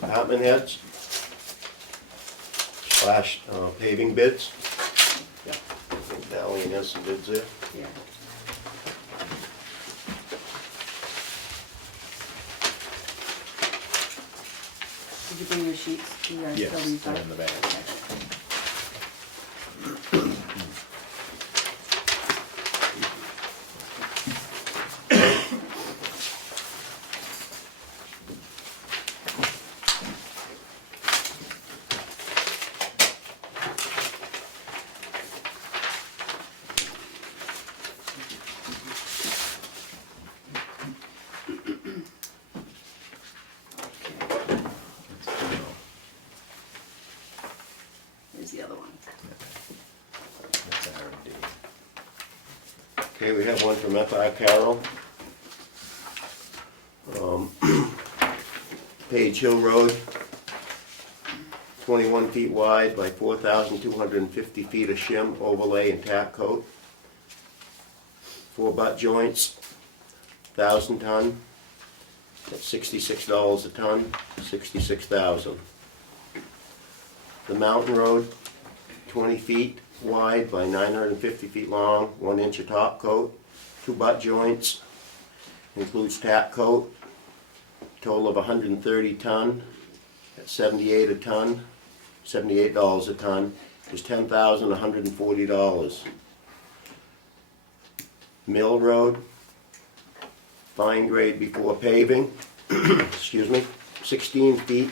Department heads slash paving bids. Yeah. I think Darlene has some bids there. Yeah. Did you bring your sheets? You guys Yes, still use they're that? in the bag. Here's the other one. That's R&D. Okay, we have one from F.R. Carroll. Page Hill Road, 21 feet wide by 4,250 feet of shim, overlay and tack coat. 4 butt joints, 1,000 ton, at $66 a ton, 66,000. The Mountain Road, 20 feet wide by 950 feet long, 1 inch of top coat, 2 butt joints, includes tack coat, total of 130 ton, at 78 a ton, $78 a ton, is $10,140. Mill Road, fine grade before paving, excuse me, 16 feet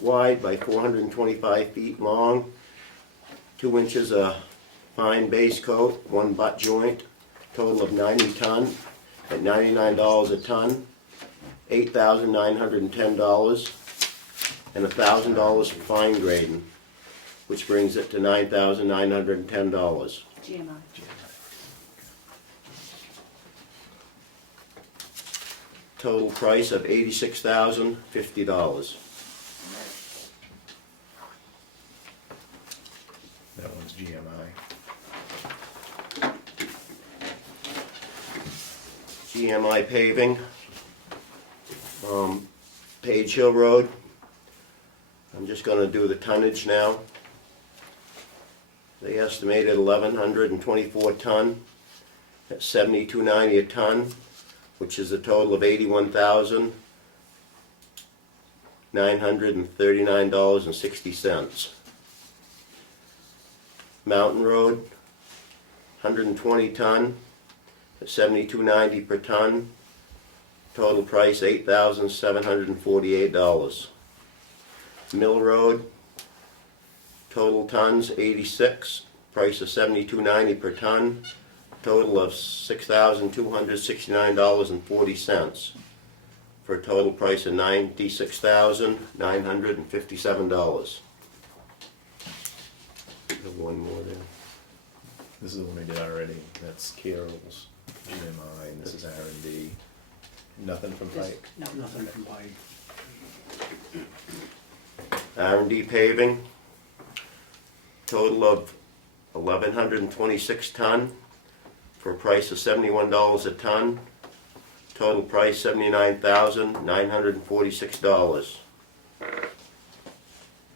wide by 425 feet long, 2 inches of fine base coat, 1 butt joint, total of 90 ton, at $99 a ton, $8,910, and $1,000 for fine grading, which brings it to $9,910. GMI. Total price of $86,050. That one's GMI. GMI paving, Page Hill Road. I'm just going to do the tonnage now. They estimated 1,124 ton at $72.90 a ton, which is a total of $81,939.60. Mountain Road, 120 ton at $72.90 per ton, total price $8,748. Mill Road, total tons 86, price of $72.90 per ton, total of $6,269.40, for a total price of $96,957. One more there. This is the one we did already. That's Carroll's GMI, and this is R&D. Nothing from This- Pike. No. Nothing from Pike. R&D paving, total of 1,126 ton, for a price of $71 a ton, total price $79,946.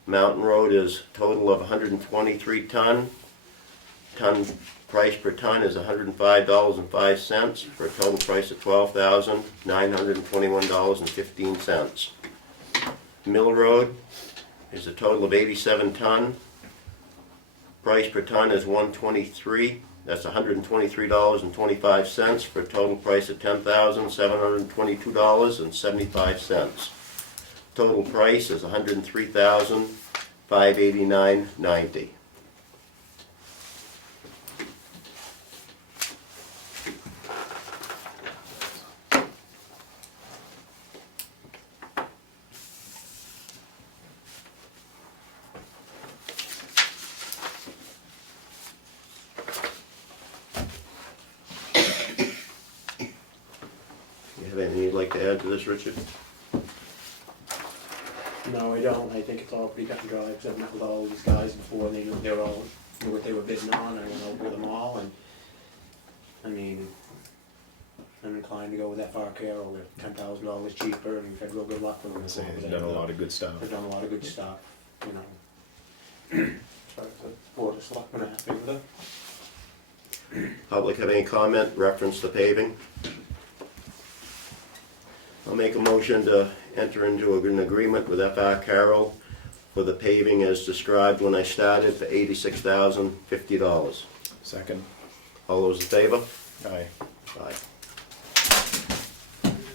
Mountain Road is total of 123 ton, price per ton is $105.05, for a total price of $12,921.15. Mill Road is a total of 87 ton, price per ton is $123, that's $123.25, for a total price of $10,722.75. Total price is $103,589.90. You have anything you'd like to add to this, Richard? No, I don't. I think it's all pretty cut and dry, because I've met with all these guys before, and they knew what they were bidding on. I went over them all, and I mean, I'm inclined to go with FR Carroll. They're $10,000 cheaper, and we've had real good luck with them. I say they've done a lot of good stuff. They've done a lot of good stuff, you know. So the Board of Selectmen are happy with it. Public have any comment, reference to paving? I'll make a motion to enter into an agreement with FR Carroll for the paving as described when I started for $86,050. Second. All those in favor? Aye. Aye.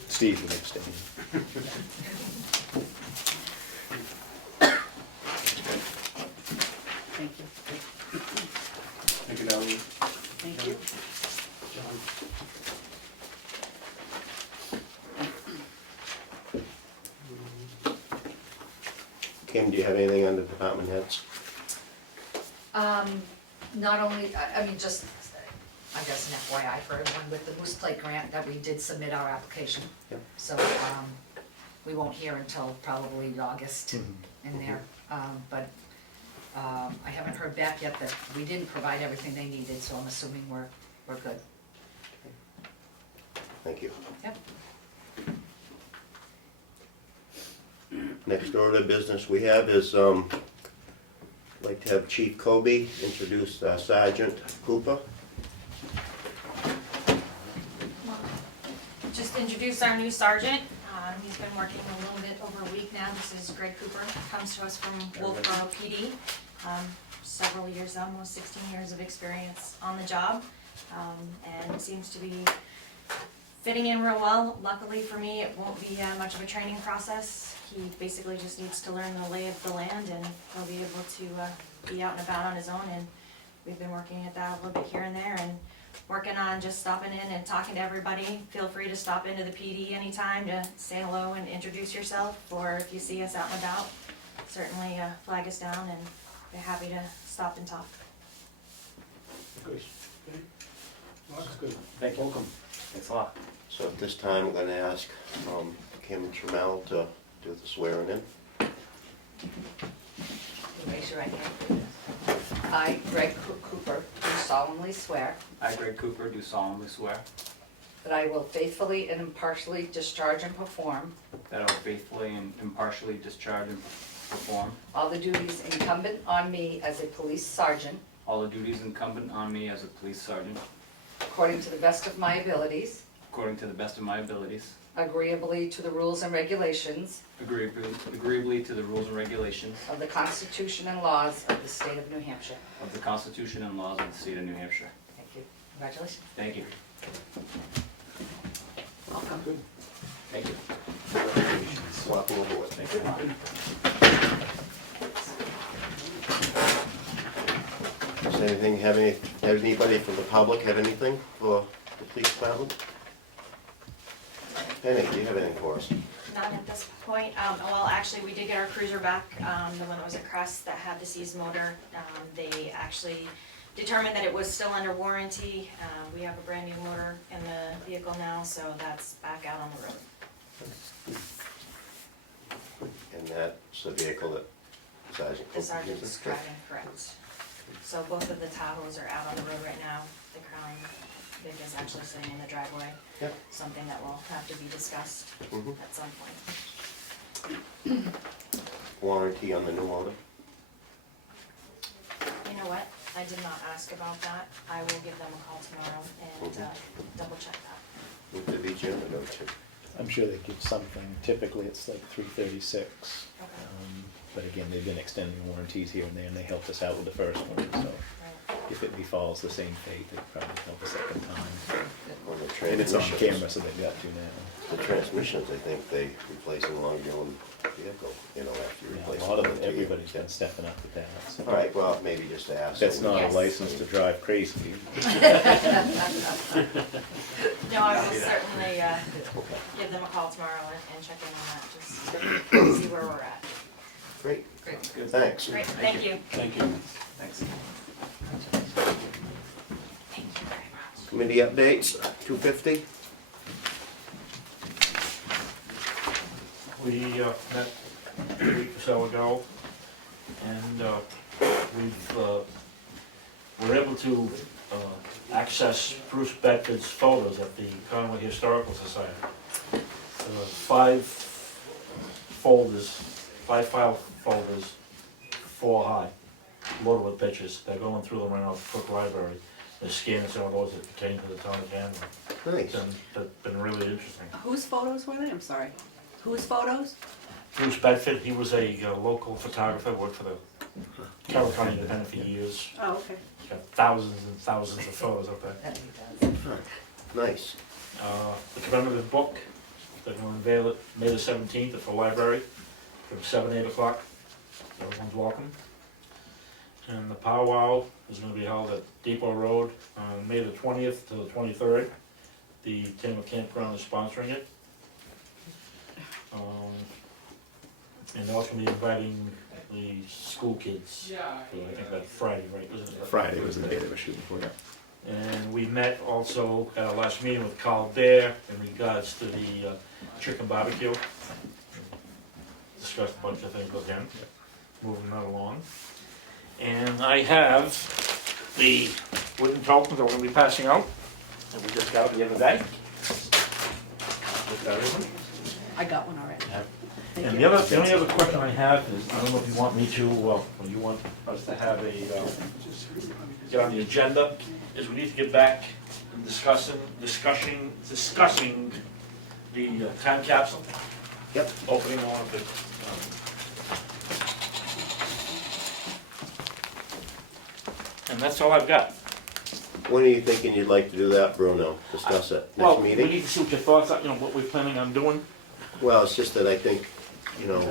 Steve would abstain. Thank you. Thank you, Darlene. Thank you. John. Kim, do you have anything under department heads? Not only, I mean, just, I guess an FYI for everyone, with the Moose Plate grant, that we did submit our application. Yep. So, we won't hear until probably August in there. But, I haven't heard back yet that we didn't provide everything they needed, so I'm assuming we're good. Thank you. Yep. Next order of business we have is, I'd like to have Chief Kobe introduce Sergeant Cooper. Just introduce our new sergeant. He's been working a little bit over a week now. This is Greg Cooper, comes to us from Wolfboro PD. Several years, almost 16 years of experience on the job, and seems to be fitting in real well. Luckily for me, it won't be much of a training process. He basically just needs to learn the lay of the land, and he'll be able to be out and about on his own. And we've been working at that a little bit here and there, and working on just stopping in and talking to everybody. Feel free to stop into the PD anytime to say hello and introduce yourself, or if you see us out and about, certainly flag us down, and we're happy to stop and talk. Good. Looks good. Thank you. Welcome. Thanks a lot. So at this time, I'm gonna ask Kim Trammell to do the swearing in. Raise your right hand. I, Greg Cooper, do solemnly swear I, Greg Cooper, do solemnly swear that I will faithfully and impartially discharge and perform that I will faithfully and impartially discharge and perform all the duties incumbent on me as a police sergeant all the duties incumbent on me as a police sergeant according to the best of my abilities, according to the best of my abilities, agreeably to the rules and regulations agreeably to the rules and regulations of the Constitution and laws of the state of New Hampshire. of the Constitution and laws of the state of New Hampshire. Thank you. Congratulations. Thank you. Welcome. Good. Thank you. Welcome aboard. Thank you. Does anything have anybody from the public have anything for the police department? Penny, do you have anything for us? None at this point. Well, actually, we did get our cruiser back, the one that was at Crest that had the seized motor. They actually determined that it was still under warranty. We have a brand new motor in the vehicle now, so that's back out on the road. And that's the vehicle that Sergeant The Cooper sergeant's uses? driving, correct. So both of the Tahoes are out on the road right now. The Crown Vic is actually sitting in the driveway. Yep. Something that will have to be discussed Mhm. at some point. Warranty on the new motor? You know what? I did not ask about that. I will give them a call tomorrow and double check that. Need to be Jim or don't you? I'm sure they give something, typically it's like $336. Okay. But again, they've been extending warranties here and there, and they helped us out with the first one, so Right. if it befalls the same fate, they'd probably help a second time. On the And it's on transmissions. camera, so they've got to now. The transmissions, I think they replace along your own vehicle, you know, after you Yeah, replace a it. lot of it, everybody's been stepping up with that, so. All right, well, maybe just ask. That's not a Yes. license to drive crazy. No, I will certainly Okay, give them a call tomorrow and check in on that, just to see where we're at. great, Great. Good. thanks. Great, thank you. Thank you. Thanks. Thank you very much. Committee updates, 250? We met a week or so ago, and we're able to access Bruce Bedford's photos at the Conway Historical Society. There were 5 folders, 5 file folders, 4 high, loaded with pictures. They're going through them right now at the Cook Library. They're scanning some of those that pertain to the town of Tamworth. Nice. That's been really interesting. Whose photos were they? I'm sorry. Whose photos? Bruce Bedford, he was a local photographer, worked for the Carroll County Independent for years. Oh, okay. He's got thousands and thousands of photos up there. That he does. Nice. The commemorative book, they're gonna unveil it May the 17th at the library from 7 to 8 o'clock. Everyone's welcome. And the powwow is gonna be held at Depot Road on May the 20th to the 23rd. The Tamworth Campground is sponsoring it. And they're also gonna be inviting the school kids, for, I think that's Friday, right? Wasn't it? Friday was the day they were shooting for, yeah. And we met also at our last meeting with Carl Bear in regards to the chicken barbecue. Discussed a bunch of things with him, moving that along. And I have the wooden tokens that we're gonna be passing out, that we just got the other day. With everyone. I got one already. Thank And you. the only other question I have is, I don't know if you want me to, or you want us to have a, get on the agenda, is we need to get back and discussing the time capsule. Yep. Opening one of the. And that's all I've got. When are you thinking you'd like to do that, Bruno? Discuss it Well, next we meeting? need to see what your thoughts are, what we're planning on doing. Well, it's just that I think,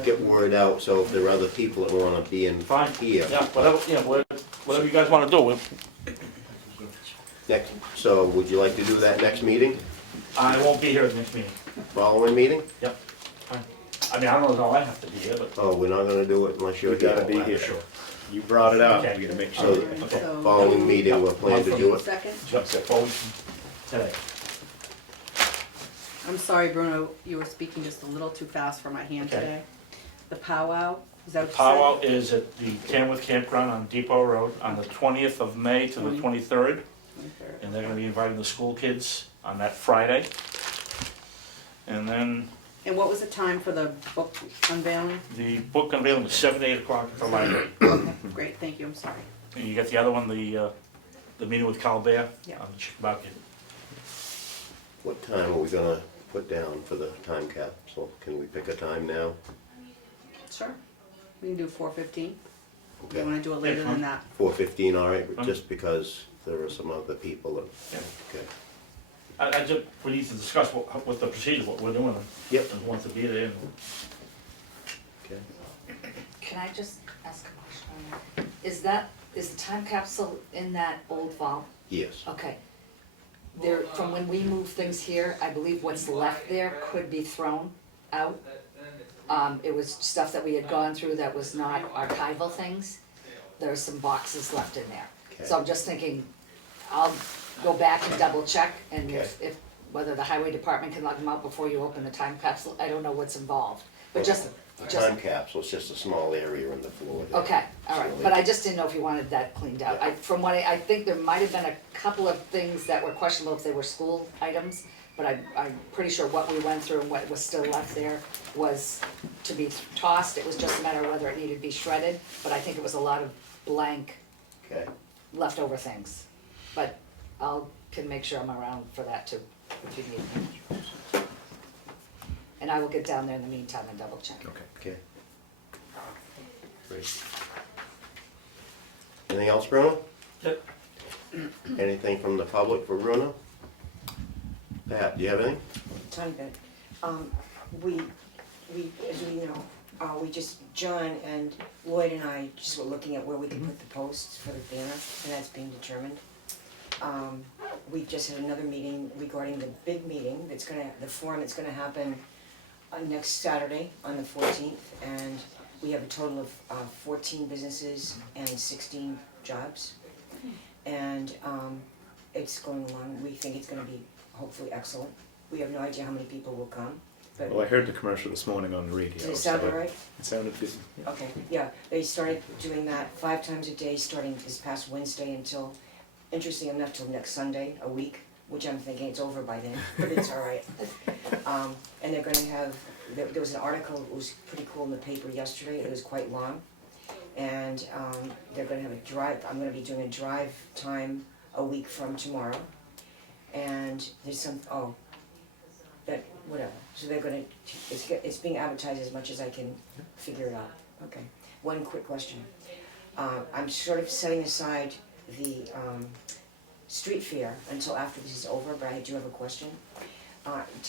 get word out, so if there are other people that wanna be in Fine. here. Yeah, whatever you guys wanna do. Next, so would you like to do that next meeting, I won't be here at the next meeting. following meeting? Yep. Fine. I mean, I don't know if I have to be here, but. Oh, we're not gonna do it unless you're You here. gotta be here. Sure. You brought it up, Okay. you gotta make So, sure. Alright, Okay. so- following meeting, we're planning to do it. Second. Just forward today. I'm sorry, Bruno, you were speaking just a little too fast for my hand Okay. today. The powwow, is that what you said? Powwow is at the Tamworth Campground on Depot Road on the 20th of May to the 23rd. 23rd. And they're gonna be inviting the school kids on that Friday. And then And what was the time for the book unveiling? the book unveiling is 7 to 8 o'clock at the library. Okay, great, thank you, I'm sorry. And you got the other one, the meeting with Carl Bear Yeah. on the chicken barbecue. What time are we gonna put down for the time capsule? Can we pick a time now? Sure. We can do 4:15. Okay. You wanna do it later Yeah, than that? 4:15, all right, Fine. just because there are some other people that, Yeah. okay. I just, we need to discuss what the procedure, what we're doing. Yep. And who wants to be there. Okay. Can I just ask a question on that? Is the time capsule in that old vault? Yes, Okay. There, from when we move things here, I believe what's left there could be thrown out. It was stuff that we had gone through that was not archival things. There's some boxes left in there. So I'm just thinking, I'll go back and double check, and if whether the highway department can lug them out before you open the time capsule, I don't know what's involved. But just, the time capsule is just a small area in the floor there. okay, all right, but I just didn't know if you wanted that cleaned out. From what I think there might have been a couple of things that were questionable if they were school items, but I'm pretty sure what we went through and what was still left there was to be tossed. It was just a matter of whether it needed to be shredded, but I think it was a lot of blank Okay, leftover things. But can make sure I'm around for that too, if you need me. And I will get down there in the meantime and double check. Okay. okay. Great. Anything else, Bruno? Yep. Anything from the public for Bruno? Pat, do you have anything? Tiny bit. We, as we know, John and Lloyd and I just were looking at where we could put the posts for the banner, and that's being determined. We just had another meeting regarding the big meeting the forum that's gonna happen next Saturday on the 14th, and we have a total of 14 businesses and 16 jobs. And it's going along, we think it's gonna be hopefully excellent. We have no idea how many people will come, but Well, I heard the commercial this morning on the radio. did it sound so all right? It sounded good. Yeah. Okay, yeah, they started doing that 5 times a day, starting this past Wednesday until interesting enough till next Sunday, a week, which I'm thinking it's over by then, but it's all right. And they're gonna have, there was an article, it was pretty cool in the paper yesterday, it was quite long. And they're gonna have a drive, I'm gonna be doing a drive time a week from tomorrow. And there's some, whatever, so they're gonna, it's being advertised as much as I can figure it out. Okay, one quick question. I'm sort of setting aside the street fair until after this is over, but I do have a question.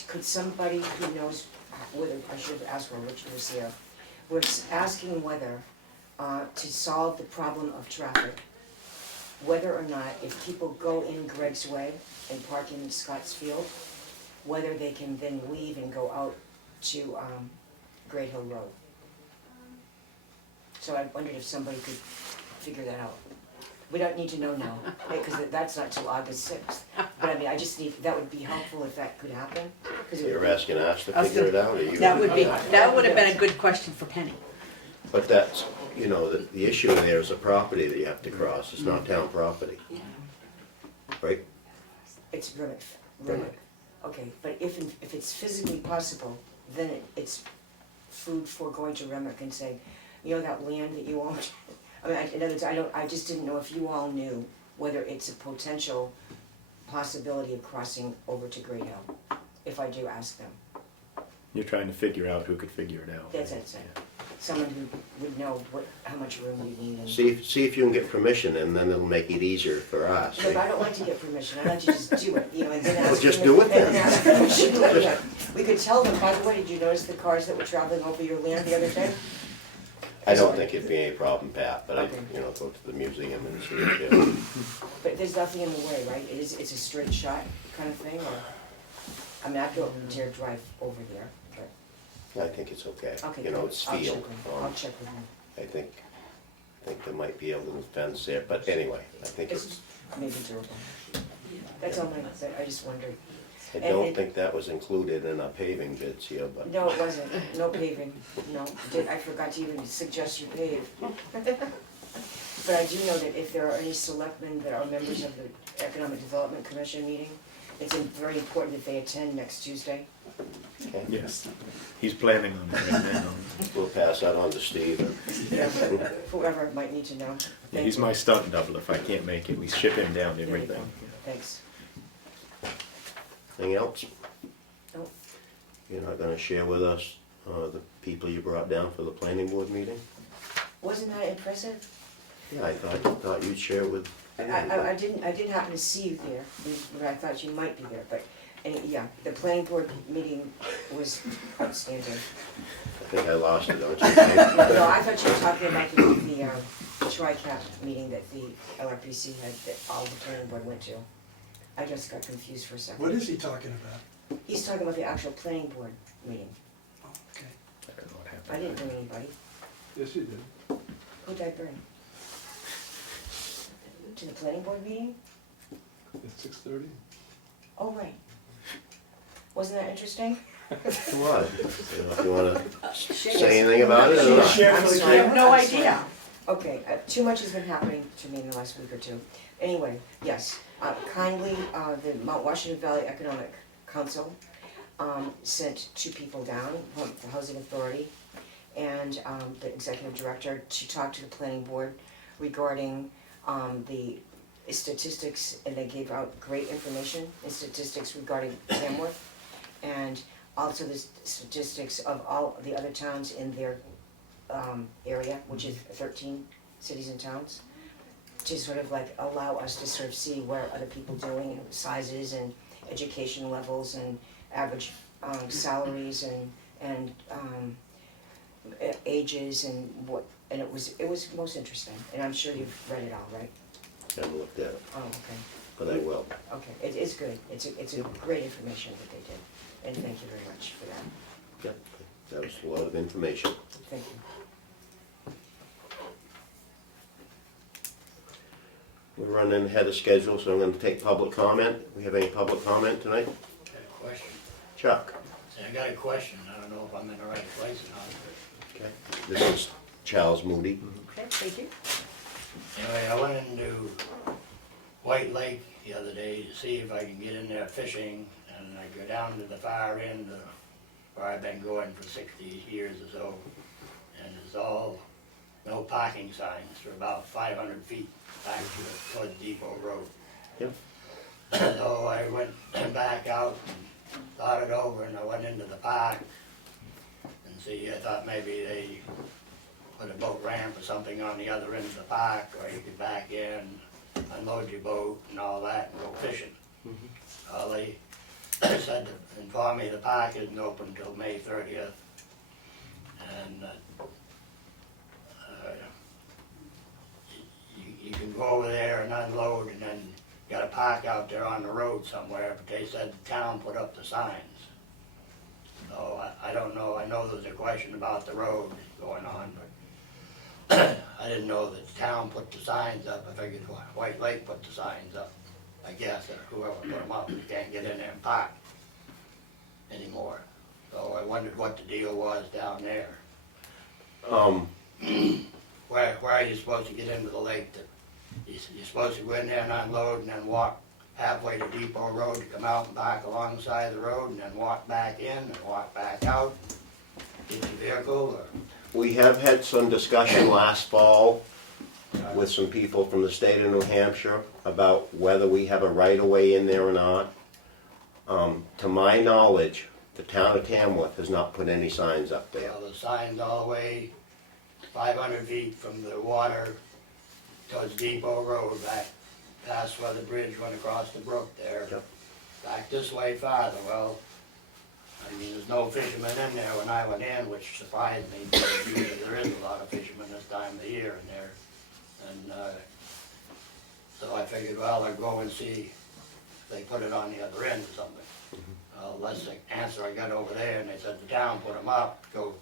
Could somebody who knows whether, I should ask her, Richard was here, was asking whether, to solve the problem of traffic, whether or not if people go in Greg's Way and park in Scotts Field, whether they can then leave and go out to Great Hill Road. So I wondered if somebody could figure that out. We don't need to know now, because that's not till August 6th. But I mean, I just need, that would be helpful if that could happen. 'Cause it You're would- asking us to I was figure it gonna- out, or you? That would have been a good question for Penny. But that's, you know, the issue there is a property that you have to cross, it's not town property. Right? It's Remick. Okay, but if it's physically possible, then it's food for going to Remick and saying, you know that land that you own? I mean, in other words, I just didn't know if you all knew whether it's a potential possibility of crossing over to Great Hill. If I do ask them, You're trying to figure out who could figure it out. that's it. Someone who would know how much room you need. And See if you can get permission, and then it'll make it easier for us. no, but I don't like to get permission. I like to just do it, you know, and then ask. Well, just them do if- it then. and ask permission later. We could tell them, by the way, did you notice the cars that were traveling over your land the other day? I don't think it'd be any problem, Pat, but I, Okay. you know, go to the museum and see it. Yeah. But there's nothing in the way, right? It's a straight shot kind of thing, or? I mean, I don't dare drive over there, but, I think it's okay. okay. You know, good. it's I'll check field. with- I'll check with them. I think there might be a little fence there, but anyway, I think It's maybe doable. That's all I just wondered. I don't think that was included in our paving bids here, but No, it wasn't. No paving. No, I forgot to even suggest you pave. But I do know that if there are any selectmen that are members of the Economic Development Commission meeting, it's very important that they attend next Tuesday. okay. Yes, he's planning on it right now. We'll pass that on to Steve. Yeah, whoever might need to know. Yeah, Thank he's you. my stunt double. If I can't make it, we ship him down There you go. everything. Thanks. Anything else? Nope. You're not gonna share with us the people you brought down for the planning board meeting? Wasn't that impressive? Yeah, I thought you'd share with. I didn't happen to see you there, but I thought you might be there, but, yeah, the planning board meeting was outstanding. I think I lost it, don't you? No, I thought you were talking about the tri-cap meeting that the LRPC had, that all the planning board went to. I just got confused for a second. What is he talking about? He's talking about the actual planning board meeting. Oh, okay. I don't know what happened. I didn't bring anybody. Yes, he did. Who did I bring? To the planning board meeting? At 6:30? Oh, right. Wasn't that interesting? Come on, if you wanna say anything about it or not? I'm I sorry. have no I'm idea. sorry. Okay, too much has been happening to me in the last week or two. Anyway, yes, kindly, the Mount Washington Valley Economic Council sent 2 people down from the Housing Authority and the executive director to talk to the planning board regarding the statistics, and they gave out great information and statistics regarding Tamworth, and also the statistics of all the other towns in their area, which is 13 cities and towns, to sort of like allow us to sort of see what are other people doing, and sizes and education levels and average salaries and ages and what, and it was most interesting, and I'm sure you've read it all, right? Haven't looked at it, Oh, okay. but I will. Okay, it's good, it's a great information that they did, and thank you very much for that, Yep, that was a lot of information. thank you. We're running ahead of schedule, so I'm gonna take public comment. We have any public comment tonight? Got a question. Chuck? See, I got a question, I don't know if I'm in the right place or not. Okay. This is Charles Moody. Okay, thank you. Anyway, I went into White Lake the other day to see if I can get in there fishing, and I go down to the far end where I've been going for 60 years or so, and it's all no parking signs for about 500 feet back towards Depot Road. Yep. So I went back out and thought it over, and I went into the park and see, I thought maybe they put a boat ramp or something on the other end of the park, or you could back in, unload your boat and all that and go fishing. They said to inform me the park isn't open until May 30th. And you can go over there and unload, and then you got to park out there on the road somewhere, but they said the town put up the signs. So I don't know, I know there's a question about the road going on, but I didn't know that the town put the signs up. I figured White Lake put the signs up, I guess, or whoever put them up. You can't get in there and park anymore. So I wondered what the deal was down there. Where are you supposed to get into the lake? You're supposed to go in there and unload and then walk halfway to Depot Road to come out and park along the side of the road and then walk back in and walk back out, get your vehicle, or? We have had some discussion last fall with some people from the state of New Hampshire about whether we have a right-of-way in there or not. To my knowledge, the town of Tamworth has not put any signs up there. Well, the sign's all the way 500 feet from the water towards Depot Road, back past where the bridge went across the brook there. Yep. Back this way farther. Well, I mean, there's no fishermen in there when I went in, which surprised me, because usually there is a lot of fishermen this time of the year in there. And so I figured, well, I'd go and see if they put it on the other end or something. That's the answer I got over there, and they said the town put them up, go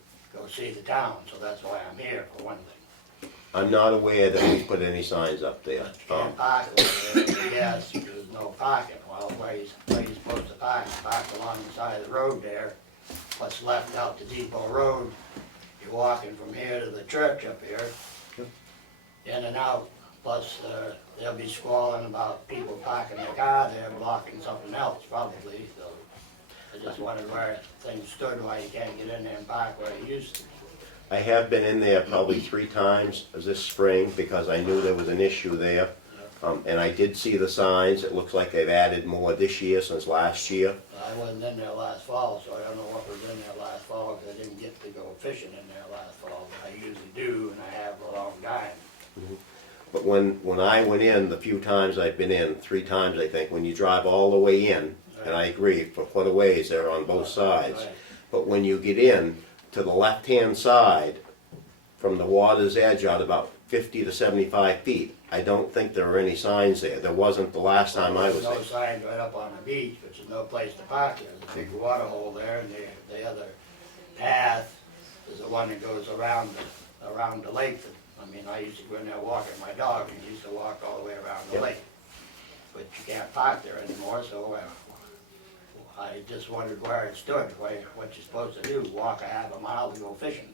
see the town, so that's why I'm here, for one thing. I'm not aware that we put any signs up there. But you can't park over there, yes, there's no parking. Well, where you supposed to park? Park along the side of the road there. What's left out to Depot Road, you're walking from here to the church up here, in and out. Plus, they'll be squalling about people parking their car there, blocking something else probably, so. I just wondered where things stood, why you can't get in there and park where you used to. I have been in there probably 3 times this spring because I knew there was an issue there. And I did see the signs. It looks like they've added more this year since last year. I wasn't in there last fall, so I don't know what was in there last fall, because I didn't get to go fishing in there last fall. But I usually do, and I have for a long time. But when I went in, the few times I've been in, 3 times I think, when you drive all the way in, and I agree, for quite a ways they're on both sides. Right. But when you get in to the left-hand side, from the water's edge out about 50 to 75 feet, I don't think there are any signs there. There wasn't the last time I was There's there. no signs right up on the beach, which is no place to park. There's a big water hole there, and the other path is the one that goes around the lake. I mean, I used to go in there walking my dog, and used to walk all the way around the Yep. lake. But you can't park there anymore, so I just wondered where it stood, what you're supposed to do, walk a half a mile to go fishing.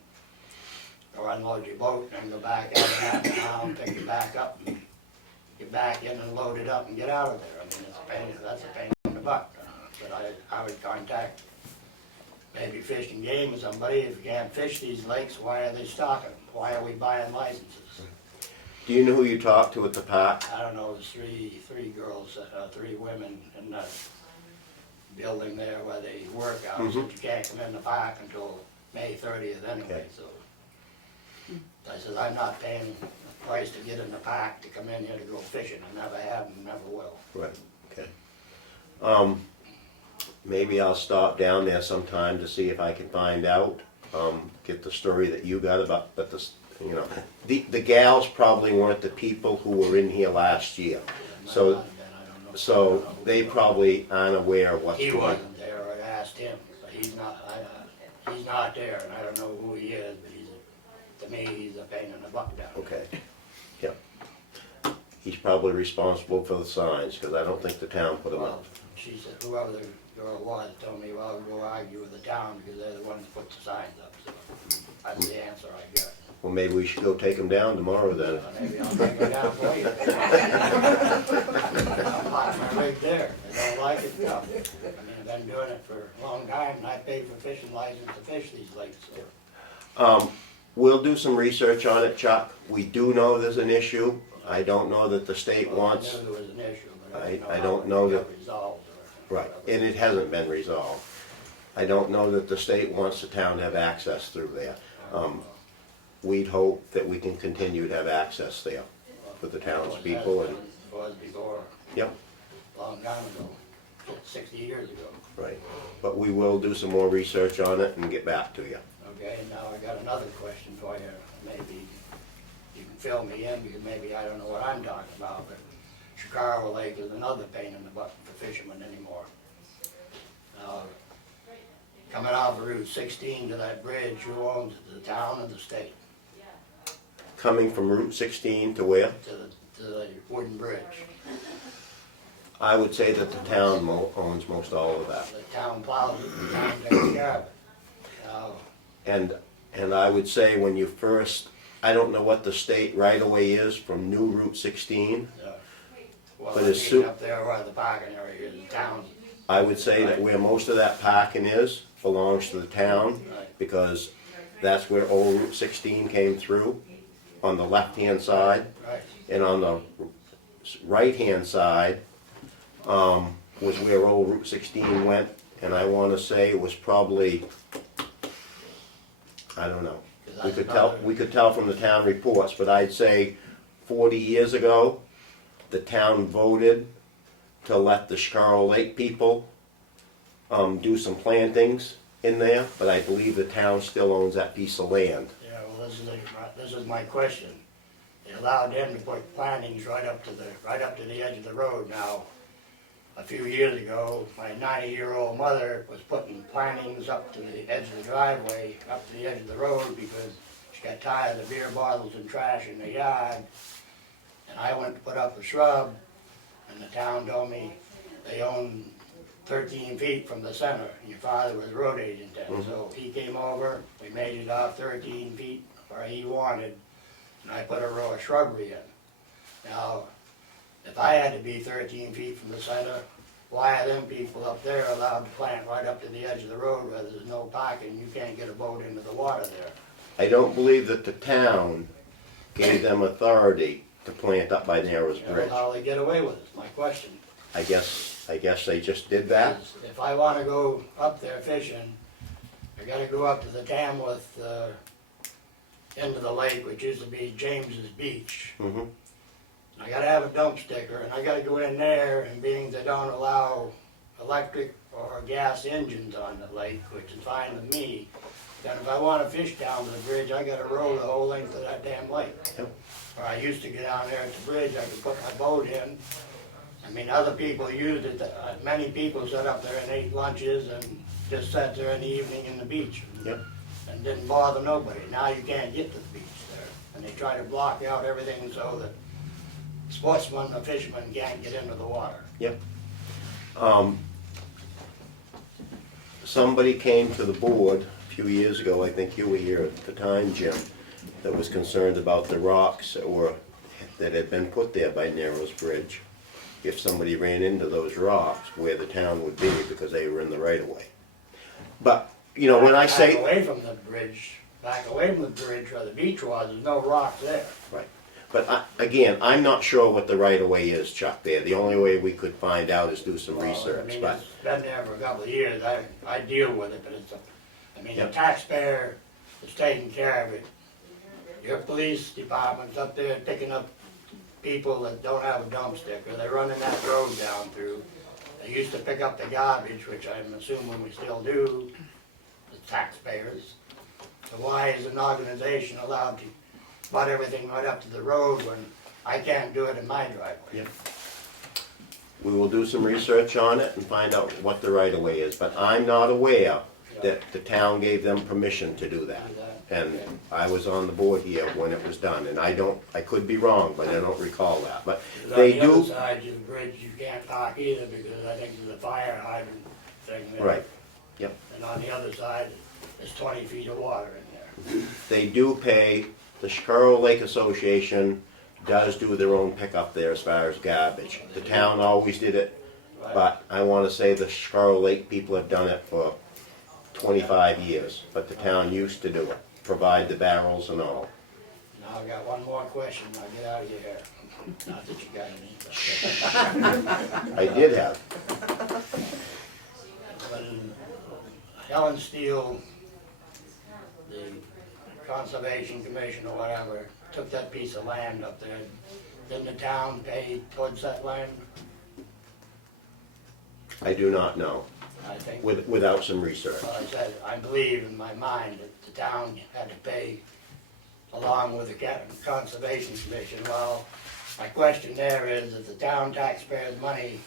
Or unload your boat and go back out a half a mile and pick it back up and get back in and load it up and get out of there. I mean, that's a pain in the butt. But I would contact maybe Fish and Game or somebody. If you can't fish these lakes, why are they stocking? Why are we buying licenses? Do you know who you talked to at the park? I don't know, there's three girls, 3 women in the building there where they work out. So you can't come in the park until May 30th anyway, Okay. so. I said, I'm not paying the price to get in the park to come in here to go fishing. I never have and never will. Right, okay. Maybe I'll stop down there sometime to see if I can find out, get the story that you got about, but the gals probably weren't the people who were in here last year. So, I don't know. so they probably aren't aware of what's He going on. wasn't there, I asked him, but he's not there, and I don't know who he is, but to me, he's a pain in the butt down there. Okay, yep. He's probably responsible for the signs, because I don't think the town put them Well, up. she said, whoever the girl was told me, well, go argue with the town because they're the ones that put the signs up, so that's the answer I got. Well, maybe we should go take them down tomorrow then. Maybe I'll take it down for you. I'll park my rig there. If I don't like it, no. I mean, I've been doing it for a long time, and I paid for fishing license to fish these lakes, so. We'll do some research on it, Chuck. We do know there's an issue. I don't know that the state Well, wants, I knew there was an issue, but I I didn't know don't how know it that- got resolved or. right, and it hasn't been resolved. I don't know that the state wants the town to have access through there. We'd hope that we can continue to have access there for the townspeople and, It was before, yep, a long time ago, 60 years ago. right. But we will do some more research on it and get back to you. Okay, and now I got another question for you. Maybe you can fill me in, because maybe I don't know what I'm talking about, but Chicago Lake is another pain in the butt for fishermen anymore. Now, coming off of Route 16 to that bridge, who owns it, the town or the state? Coming from Route 16 to where? To the wooden bridge. I would say that the town owns most all of that. The town plows it, the town takes care of it. Now, And I would say when you first, I don't know what the state right-of-way is from new Route 16. well, But I as mean, soon- up there where the parking area is, the town. I would say that where most of that parking is belongs to the town, Right. because that's where old Route 16 came through, on the left-hand side. Right. And on the right-hand side, was where old Route 16 went, and I wanna say it was probably, I don't know. We could tell from the town reports, but I'd say 40 years ago, the town voted to let the Chicago Lake people do some plantings in there, but I believe the town still owns that piece of land. Yeah, well, this is my question. They allowed them to put plantings right up to the edge of the road. Now, a few years ago, my 90-year-old mother was putting plantings up to the edge of the driveway, up to the edge of the road, because she got tired of the beer bottles and trash in the yard. And I went to put up a shrub, and the town told me they own 13 feet from the center. Your father was road agent then, so he came over, we made it off 13 feet where he wanted, and I put a row of shrubbery in. Now, if I had to be 13 feet from the center, why are them people up there allowed to plant right up to the edge of the road where there's no parking, you can't get a boat into the water there? I don't believe that the town gave them authority to plant up by Narrows You know, Bridge. how they get away with it, my question. I guess they just did that. If I wanna go up there fishing, I gotta go up to the Tamworth, end of the lake, which used to be James's Beach. Mhm. I gotta have a dump sticker, and I gotta go in there, and being they don't allow electric or gas engines on the lake, which is fine with me, then if I wanna fish down to the bridge, I gotta row the whole length of that damn lake. Yep. Or I used to get down there at the bridge, I could put my boat in. I mean, other people used it, many people sat up there and ate lunches and just sat there in the evening in the beach. Yep. And didn't bother nobody. Now you can't get to the beach there. And they try to block out everything so that sportsmen or fishermen can't get into the water. Yep. Somebody came to the board a few years ago, I think you were here at the time, Jim, that was concerned about the rocks that had been put there by Narrows Bridge. If somebody ran into those rocks, where the town would be, because they were in the right of way. But, you know, when I Back say, away from the bridge where the beach was, there's no rock there. but again, I'm not sure what the right of way is, Chuck, there. The only way we could find out is do some Well, I research, mean, but, it's been there for a couple of years. I deal with it, but the Yep. taxpayer is taking care of it. Your police department's up there picking up people that don't have a dump sticker. They're running that road down through. They used to pick up the garbage, which I'm assuming we still do, the taxpayers. So why is an organization allowed to butt everything right up to the road when I can't do it in my driveway? Yep. We will do some research on it and find out what the right of way is, but I'm not aware that the town gave them permission to do that. And I was on the board here when it was done, and I could be wrong, but I don't recall that, but they On the other do, side of the bridge, you can't park either because I think there's a fire hydrant thing there. right, yep. And on the other side, there's 20 feet of water in there. They do pay The Chicago Lake Association does do their own pickup there as far as garbage. The town always did it, but I wanna say the Chicago Lake people have done it for 25 years, but the town used to do it, provide the barrels and all. Now I got one more question, I'll get out of your hair. Not that you got any. I did have. When Helen Steele, the Conservation Commission or whatever, took that piece of land up there, didn't the town pay towards that land? I do not know, I think, without some research. well, I said, I believe in my mind that the town had to pay along with the Conservation Commission. Well, my question there is, if the town taxpayers' money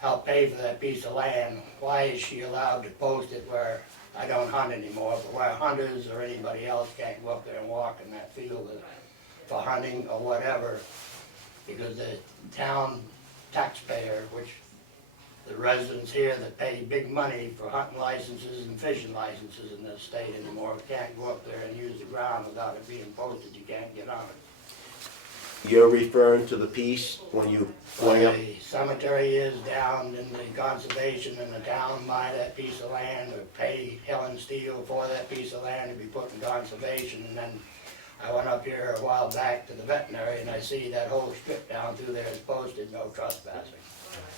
helped pay for that piece of land, why is she allowed to post it where I don't hunt anymore, but where hunters or anybody else can't go up there and walk in that field for hunting or whatever? Because the town taxpayer, which the residents here that pay big money for hunting licenses and fishing licenses in this state anymore, can't go up there and use the ground without it being posted, you can't get on it. You're referring to the piece when you going up? The cemetery is down in the conservation and the town buy that piece of land or pay Helen Steele for that piece of land to be put in conservation. And then I went up here a while back to the veterinary and I see that whole strip down through there is posted, no trespassing.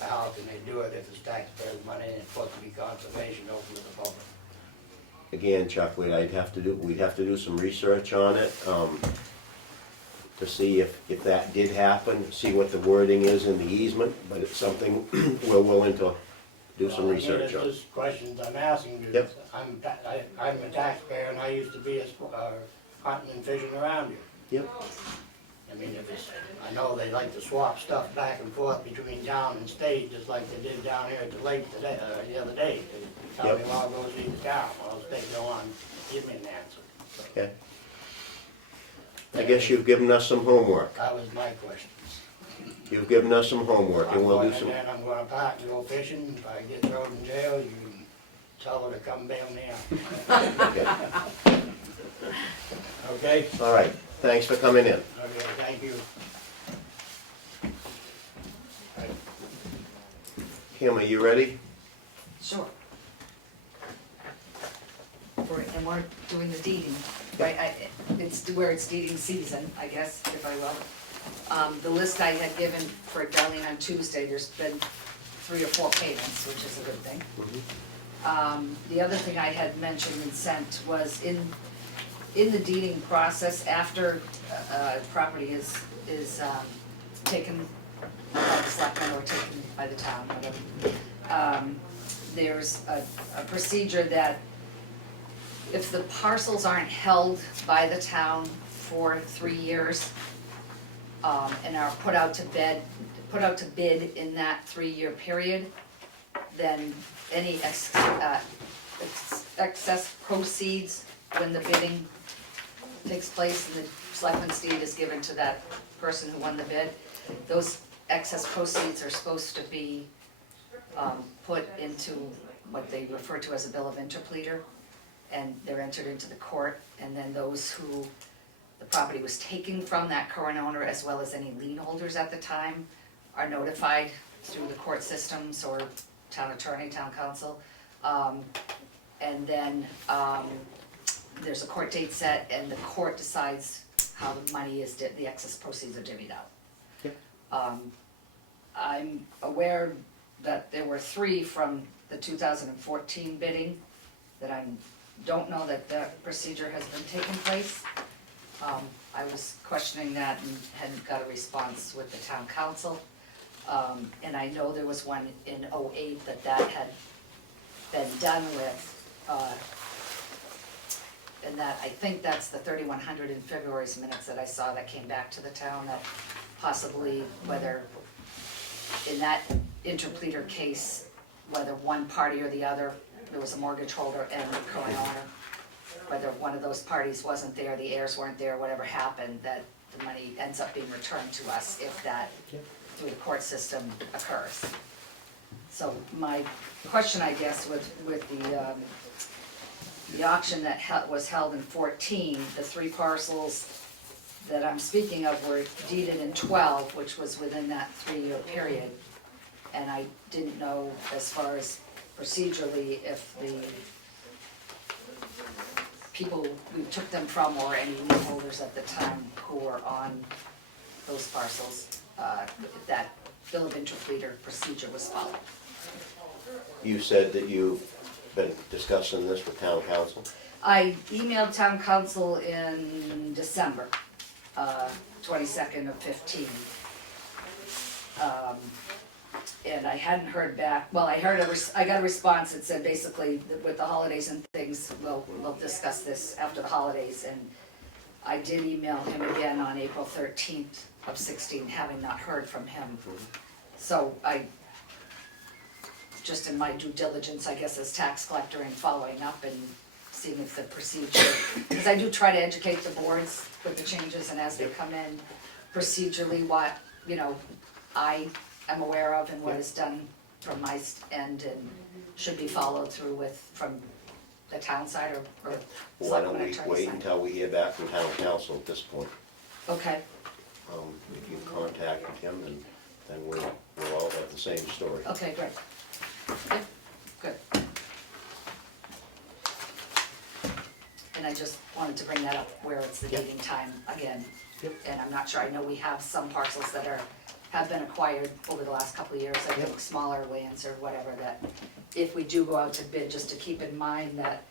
How can they do it if it's taxpayers' money and it's supposed to be conservation open to the public? Again, Chuck, we'd have to do some research on it, to see if that did happen, see what the wording is in the easement, but it's something we're willing to do some research Well, I on. mean, it's just questions I'm asking you. Yep. I'm a taxpayer and I used to be hunting and fishing around here. Yep. I mean, I know they like to swap stuff back and forth between town and state, just like they did down here at the lake today, the other day. They tell me, Yep. well, I'll go see the town, well, the state don't want to give me an answer. Okay. I guess you've given us some homework. That was my question. You've given us some homework, I'm and we'll going do in some. there and I'm gonna park and go fishing, if I get thrown in jail, you can tell her to come bail me out. Okay. Okay? All right, thanks for coming in. Okay, thank you. Kim, are you ready? Sure. And we're doing the deeding, right, it's where it's deeding season, I guess, if I will. The list I had given for Darlene on Tuesday, there's been 3 or 4 payments, which is a good thing. The other thing I had mentioned and sent was in the deeding process, after property is taken by the selectmen or taken by the town, whatever, there's a procedure that if the parcels aren't held by the town for 3 years, and are put out to bid in that 3-year period, then any excess proceeds when the bidding takes place and the selectman's deed is given to that person who won the bid, those excess proceeds are supposed to be put into what they refer to as a bill of interpleader, and they're entered into the court, and then those who the property was taken from, that current owner, as well as any lien holders at the time, are notified through the court systems or town attorney, town council. And then there's a court date set, and the court decides how the money is, the excess proceeds are divvied out. Yep. I'm aware that there were 3 from the 2014 bidding, that I don't know that that procedure has been taking place. I was questioning that and hadn't got a response with the town council. And I know there was one in '08 that had been done with, and that, I think that's the 3100 in February's minutes that I saw that came back to the town, that possibly whether in that interpleader case, whether one party or the other, there was a mortgage holder and the current owner, whether one of those parties wasn't there, the heirs weren't there, whatever happened, that the money ends up being returned to us if that, through the court system, occurs. So my question, I guess, with the auction that was held in 14, the 3 parcels that I'm speaking of were deeded in 12, which was within that 3-year period. And I didn't know as far as procedurally if the people we took them from or any lien holders at the time who were on those parcels, if that bill of interpleader procedure was followed. You said that you've been discussing this with town council? I emailed town council in December, 22nd of 15. And I hadn't heard back, well, I got a response that said basically that with the holidays and things, we'll discuss this after the holidays. And I did email him again on April 13th of 16, having not heard from him. So I, just in my due diligence, I guess, as tax collector and following up and seeing if the procedure, because I do try to educate the boards with the changes and as they come in, procedurally what, you know, I am aware of and what is done from my end and should be followed through with from the town side or Why don't selectmen we attorney wait side. until we hear back from town council at this point? Okay, If you contacted him, and then we'll all have the same story. okay, great. Yep, good. And I just wanted to bring that up where it's the Yep. dating time again. Yep. And I'm not sure, I know we have some parcels that have been acquired over the last couple of years, I think smaller lands or whatever, that if we do go out to bid, just to keep in mind that,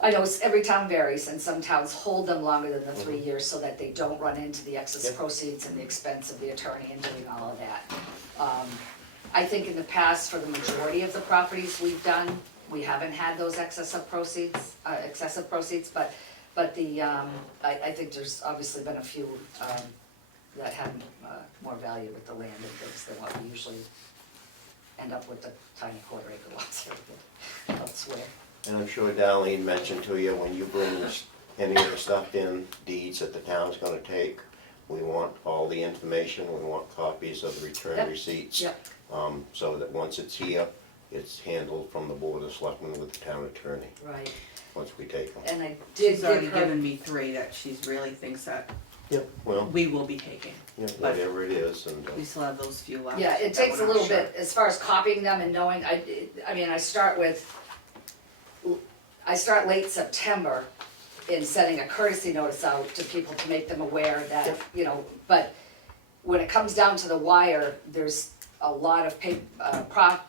I know every town varies, and some towns hold them longer than the 3 years so that they don't run into the excess Yep. proceeds and the expense of the attorney and doing all of that. I think in the past, for the majority of the properties we've done, we haven't had those excessive proceeds, but the, I think there's obviously been a few, that have, more value with the land and things than what we usually end up with the tiny quarter-acre lots here elsewhere. And I'm sure Darlene mentioned to you, when you bring any of the stuff in, deeds that the town's gonna take, we want all the information, we want copies of the return Yep. receipts. Yep. So that once it's here, it's handled from the board of selectmen with the town attorney, Right, once we take them. and I did She's already give her, given me 3 that she's really thinks that Yep. Well, we will be taking. whatever it is, and, We still have those few left. yeah, it that takes a we're not little sure. bit, as far as copying them and knowing, I mean, I start late September in sending a courtesy notice out to people to make them aware that, Yep. you know, but when it comes down to the wire, there's a lot of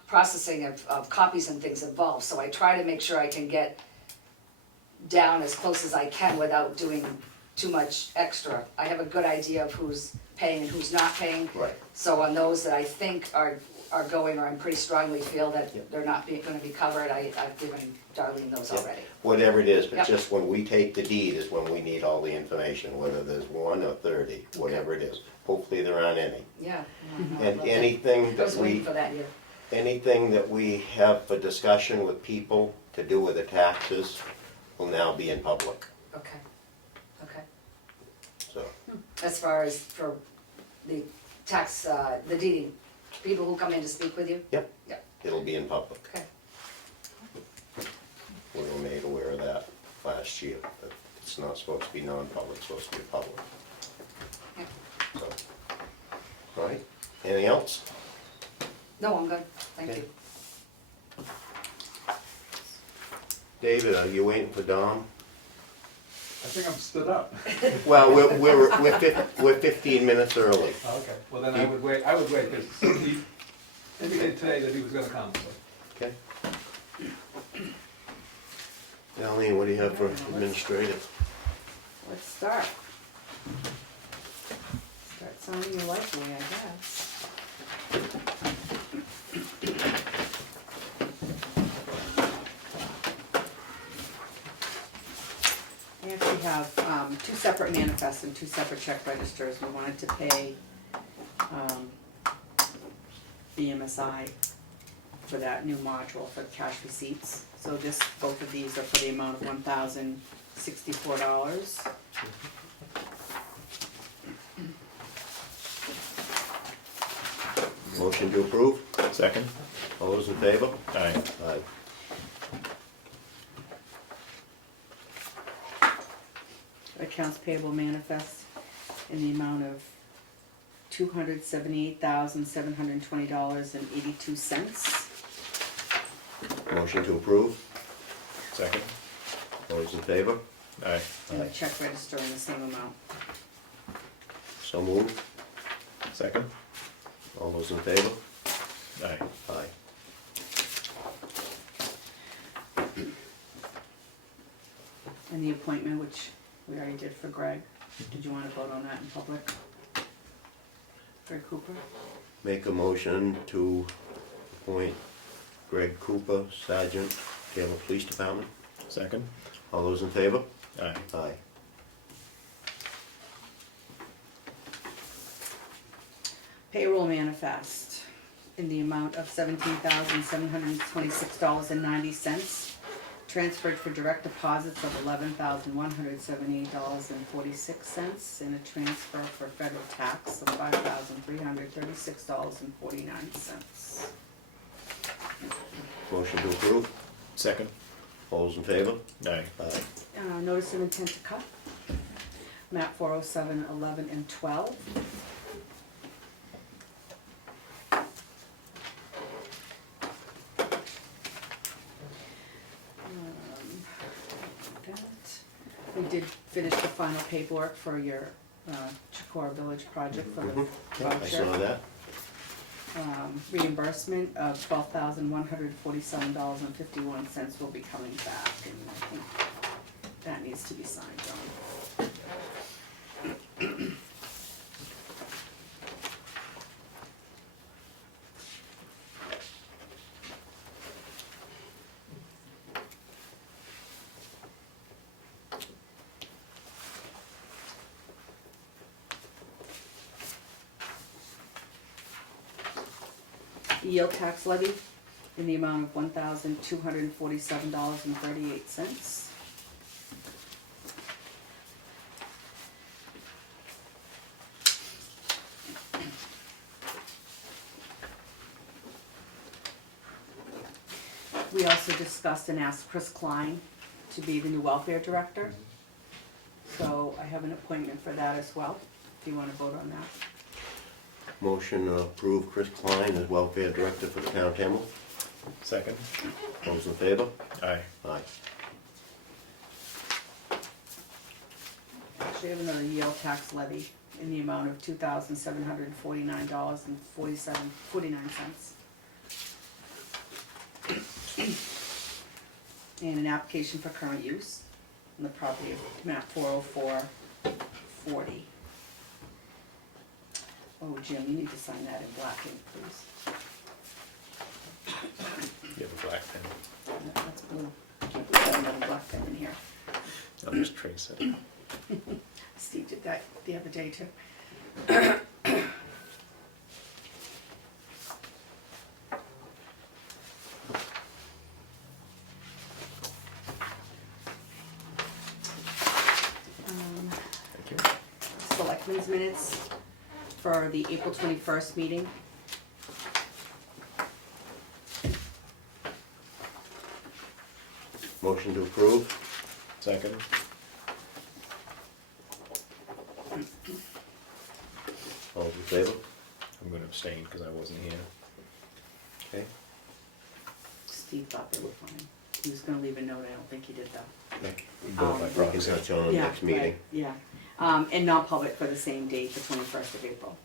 processing of copies and things involved, so I try to make sure I can get down as close as I can without doing too much extra. I have a good idea of who's paying and who's not paying. right. So on those that I think are going, or I'm pretty strongly feel that Yep. they're not gonna be covered, I've given Darlene those Yep. already. Whatever it is, but Yep. just when we take the deed is when we need all the information, whether there's 1 or 30, whatever it is. Hopefully there aren't any. Yeah. And anything I that was waiting we, for that year. anything that we have for discussion with people to do with the taxes will now be in public, Okay, okay. so. As far as for the tax, the deeding, people who come in to speak with you? Yep. Yep. It'll be in public. Okay. We were made aware of that last year, that it's not supposed to be non-public, it's supposed to be public. Yep. So, all right, anything else? No, I'm good, thank Okay. you. David, are you waiting for Dom? I think I'm stood up. Well, we're 15 minutes early. Okay, well then I would wait, because he indicated today that he was gonna come, so. Okay. Darlene, what do you have for administrative? Let's start. Start sounding your life away, I guess. We actually have 2 separate manifests and 2 separate check registers. We wanted to pay BMSI for that new module for cash receipts. So both of these are for the amount of $1,064. Motion to approve? Second? All those in favor? Aye. Aye. Accounts payable manifest in the amount of $278,720.82. Motion to approve. Second. All those in favor? Aye. And Aye. a check register in the same amount. So moved. Second. All those in favor? Aye. Aye. And the appointment, which we already did for Greg. Did you wanna vote on that in public? Greg Cooper? Make a motion to appoint Greg Cooper, Sergeant, Taylor Police Department. Second. All those in favor? Aye. Aye. Payroll manifest in the amount of $17,726.90. Transferred for direct deposits of $11,178.46, and a transfer for federal tax of $5,336.49. Motion to approve. Second. All those in favor? Aye. Aye. Notice of intent to cut, map 407, 11, and 12. We did finish the final paperwork for your Chicora Village project for the Mhm. Yeah, I voucher. saw that. Reimbursement of $12,147.51 will be coming back, and I think that needs to be signed on. Yield tax levy in the amount of $1,247.38. We also discussed and asked Chris Klein to be the new welfare director. So I have an appointment for that as well, if you wanna vote on that. Motion to approve Chris Klein as welfare director for the town of Tamworth. Second. All those in favor? Aye. Aye. Actually, I have another yield tax levy in the amount of $2,749.49. And an application for current use on the property of map 40440. Oh, Jim, you need to sign that in black ink, please. You have a black pen. No, that's blue. Can't put that another black pen in here. I'll just trace it. Steve did that the other day too. Thank you. Selectmen's minutes for the April 21st meeting. Motion to approve. Second. All those in favor? I'm gonna abstain because I wasn't here. Okay. Steve thought they were fine. He was gonna leave a note, I don't think he did though. Okay. Vote by He's proxy. not showing on the Yeah, next meeting. right, yeah. And non-public for the same date, the 21st of April.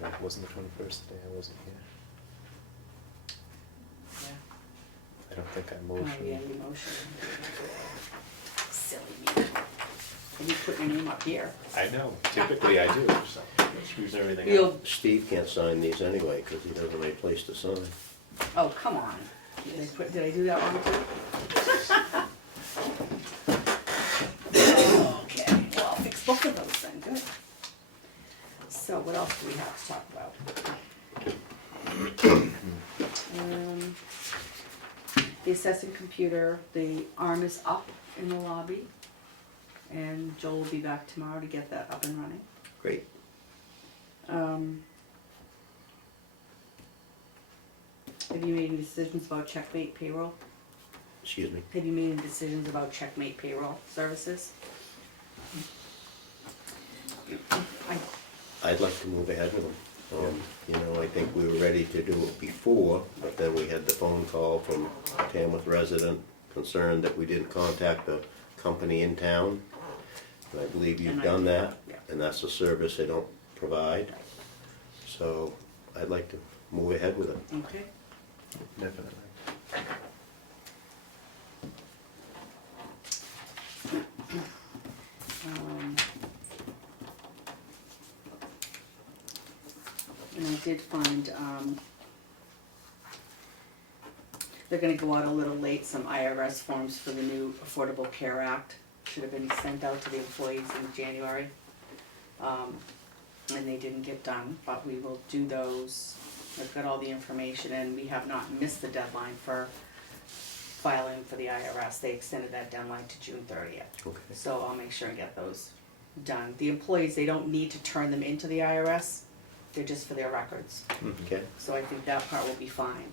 It wasn't the 21st day I wasn't here. Yeah. I don't think I Oh, yeah, motioned. the motion. Silly me. And you put your name up here. I know, typically I do, so let's use everything else. You'll, Steve can't sign these anyway, because he doesn't have any place to sign. oh, come on. Did I do that wrong too? Okay, well, I'll fix both of those then, good. So what else do we have to talk about? The assessing computer, the arm is up in the lobby, and Joel will be back tomorrow to get that up and running. Great. Have you made any decisions about checkmate payroll? Excuse me. Have you made any decisions about checkmate payroll services? I'd like to move ahead with them. You know, I think we were ready to do it before, but then we had the phone call from a Tamworth resident concerned that we didn't contact the company in town. And I believe you've And I done did, that, yeah. and that's a service they don't provide. So I'd like to move ahead with it. Okay. Definitely. And I did find, they're gonna go out a little late, some IRS forms for the new Affordable Care Act. Should have been sent out to the employees in January. And they didn't get done, but we will do those. I've got all the information and we have not missed the deadline for filing for the IRS. They extended that deadline to June 30th. Okay. So I'll make sure and get those done. The employees, they don't need to turn them into the IRS, they're just for their records. Okay. So I think that part will be fine.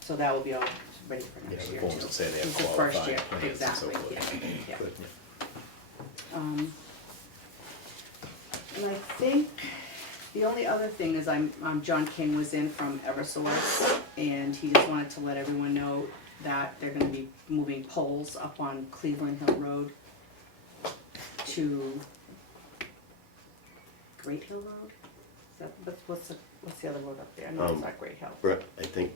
So that will be all ready for Yeah, next the year forms too. will say they have It's the first qualified year, plans and so exactly, forth. yeah. Good. And I think the only other thing is John King was in from Eversource, and he just wanted to let everyone know that they're gonna be moving poles up on Cleveland Hill Road to Great Hill Road? Is that, what's the other road up there? No, it's not Great Hill, Brett, I think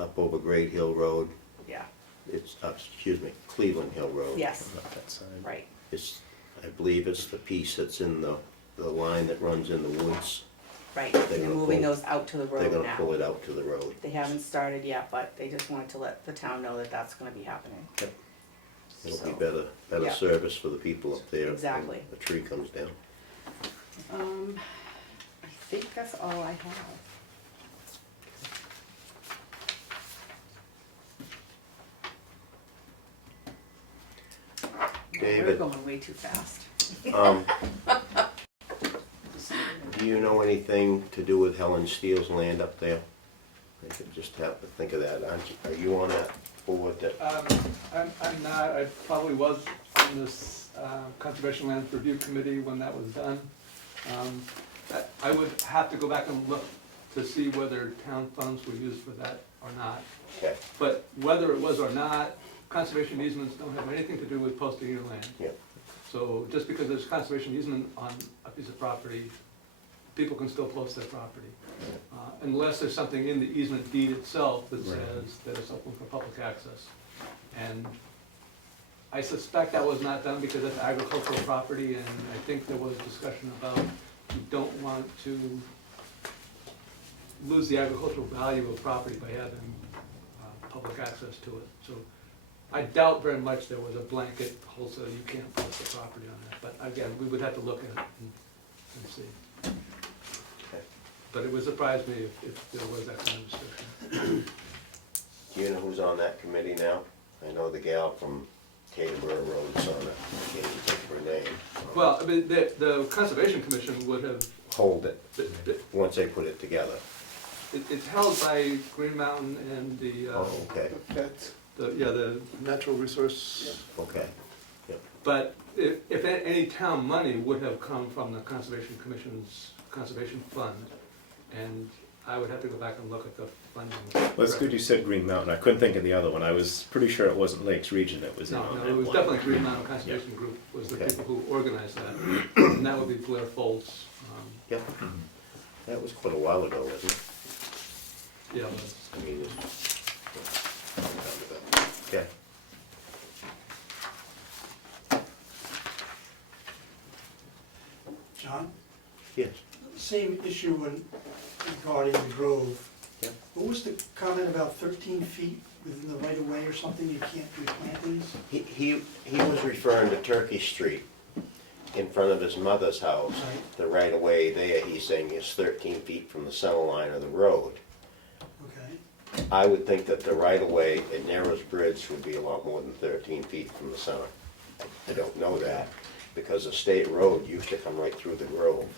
up over Great Hill Road, yeah, it's, excuse me, Cleveland Hill Road. yes, Not that side. right, It's, I believe it's the piece that's in the line that runs in the woods. right. They're They're gonna moving pull- those out to the They're road gonna now. pull it out to the road. They haven't started yet, but they just wanted to let the town know that that's gonna be happening. Yep. It'll be So, better yeah. service for the people up there. Exactly. When the tree comes down. I think that's all I have. David. We're going way too fast. Do you know anything to do with Helen Steele's land up there? I could just have to think of that. Are you on that board that? I'm not, I probably was on this Conservation Land Review Committee when that was done. I would have to go back and look to see whether town funds were used for that or not. Okay. But whether it was or not, conservation easements don't have anything to do with posting your land. Yep. So just because there's conservation easement on a piece of property, people can still post their property. Unless there's something in the easement deed itself that says that it's open for public access. And I suspect that was not done because it's agricultural property, and I think there was discussion about you don't want to lose the agricultural value of property by having public access to it. So I doubt very much there was a blanket wholesale, you can't post the property on that. But again, we would have to look at it and see. But it would surprise me if there was that kind of restriction. Do you know who's on that committee now? I know the gal from Taterborough Road's on it. I can't even think of her name. Well, I mean, the Conservation Commission would have, Hold it, once they put it together. it's held by Green Mountain and Oh, okay, the Natural resource. okay. but if any town money would have come from the Conservation Commission's Conservation Fund, and I would have to go back and look at the funding. Well, it's good you said Green Mountain. I couldn't think of the other one. I was pretty sure it wasn't Lakes Region that was in on No, that it was one. definitely Green Mountain Conservation Group was the Okay. people who organized that, and that would be Blair Foltz. Yep. That was quite a while ago, wasn't it? Yeah, it was. I mean, okay. John, Yes. same issue regarding the Grove. Yeah. What was the comment about 13 feet within the right of way or something, you can't do plantings? He was referring to Turkey Street in front of his mother's house. Right. The right of way there, he's saying is 13 feet from the center line of the road. Okay, I would think that the right of way at Narrows Bridge would be a lot more than 13 feet from the center. I don't know that, because the state road used to come right through the grove.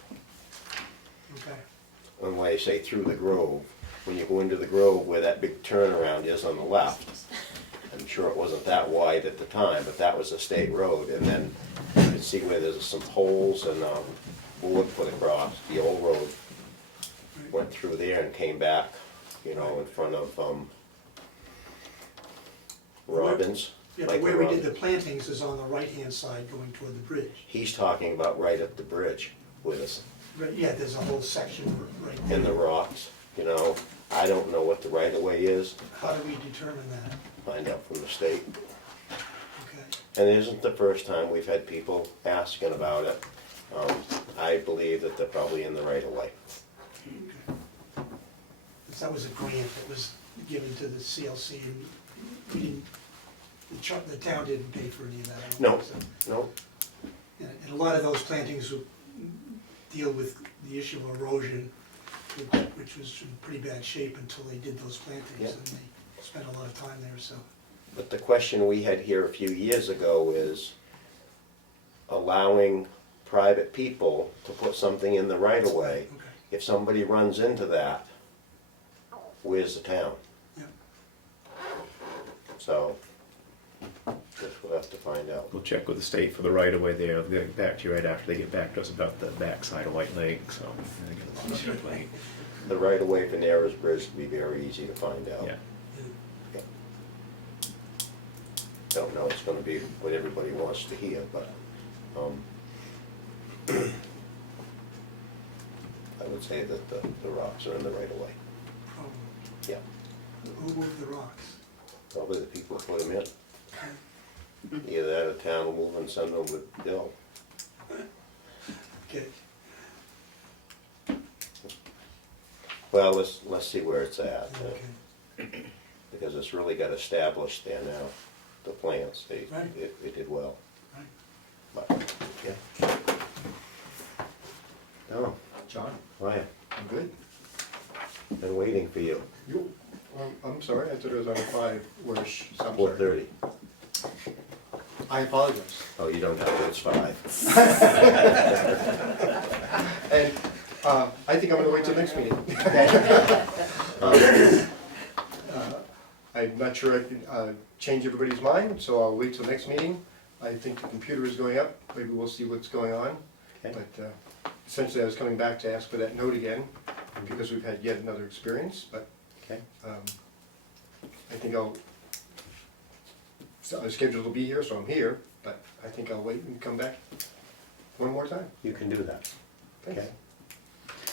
okay. And when I say through the grove, when you go into the Grove where that big turnaround is on the left. I'm sure it wasn't that wide at the time, but that was a state road, and then you can see where there's some holes and board put across, the old road went through there and came back, you know, in front of Robbins. Yeah, but Like where we Robbins. did the plantings is on the right-hand side going toward the bridge. He's talking about right at the bridge with us, Right, yeah, there's a whole section right there. in the rocks, you know. I don't know what the right of way is, How do we determine that? find out from the state. Okay. And it isn't the first time we've had people asking about it. I believe that they're probably in the right of way. Okay. 'Cause that was a grant that was given to the CLC, and we didn't, the town didn't pay for any of that. I don't No. think so. No, And a lot of those plantings would deal with the issue of erosion, which was in pretty bad shape until they did those plantings, Yeah. and they spent a lot of time there, so. but the question we had here a few years ago is allowing private people to put something in the right of way. Okay. If somebody runs into that, where's the town? Yeah. So, guess we'll have to find out. We'll check with the state for the right of way there. They'll get back to you right after they get back to us about the backside of White Lake, so. I think it's on White Lake. The right of way for Narrows Bridge will be very easy to find out. Yeah. Don't know it's gonna be what everybody wants to hear, but, I would say that the rocks are in the right of way. Problem. Yeah, Who moved the rocks? probably the people who put them in. Either that or town will move and send them with Bill. Okay. Well, let's see where it's at, Okay. because it's really got established there now, the plants, Right. it did well. Right. But, yeah. No, John, why, I'm good. been waiting for you, You, I'm sorry, I thought it was on a 5, where's, I'm sorry. 4:30. I apologize. Oh, you don't have to, it's 5. And I think I'm gonna wait till next meeting. I'm not sure I can change everybody's mind, so I'll wait till next meeting. I think the computer is going up, maybe we'll see what's going on. Okay. But essentially, I was coming back to ask for that note again, because we've had yet another experience, but Okay. I think I'm scheduled to be here, so I'm here, but I think I'll wait and come back one more time. You can do that. Thanks. Okay.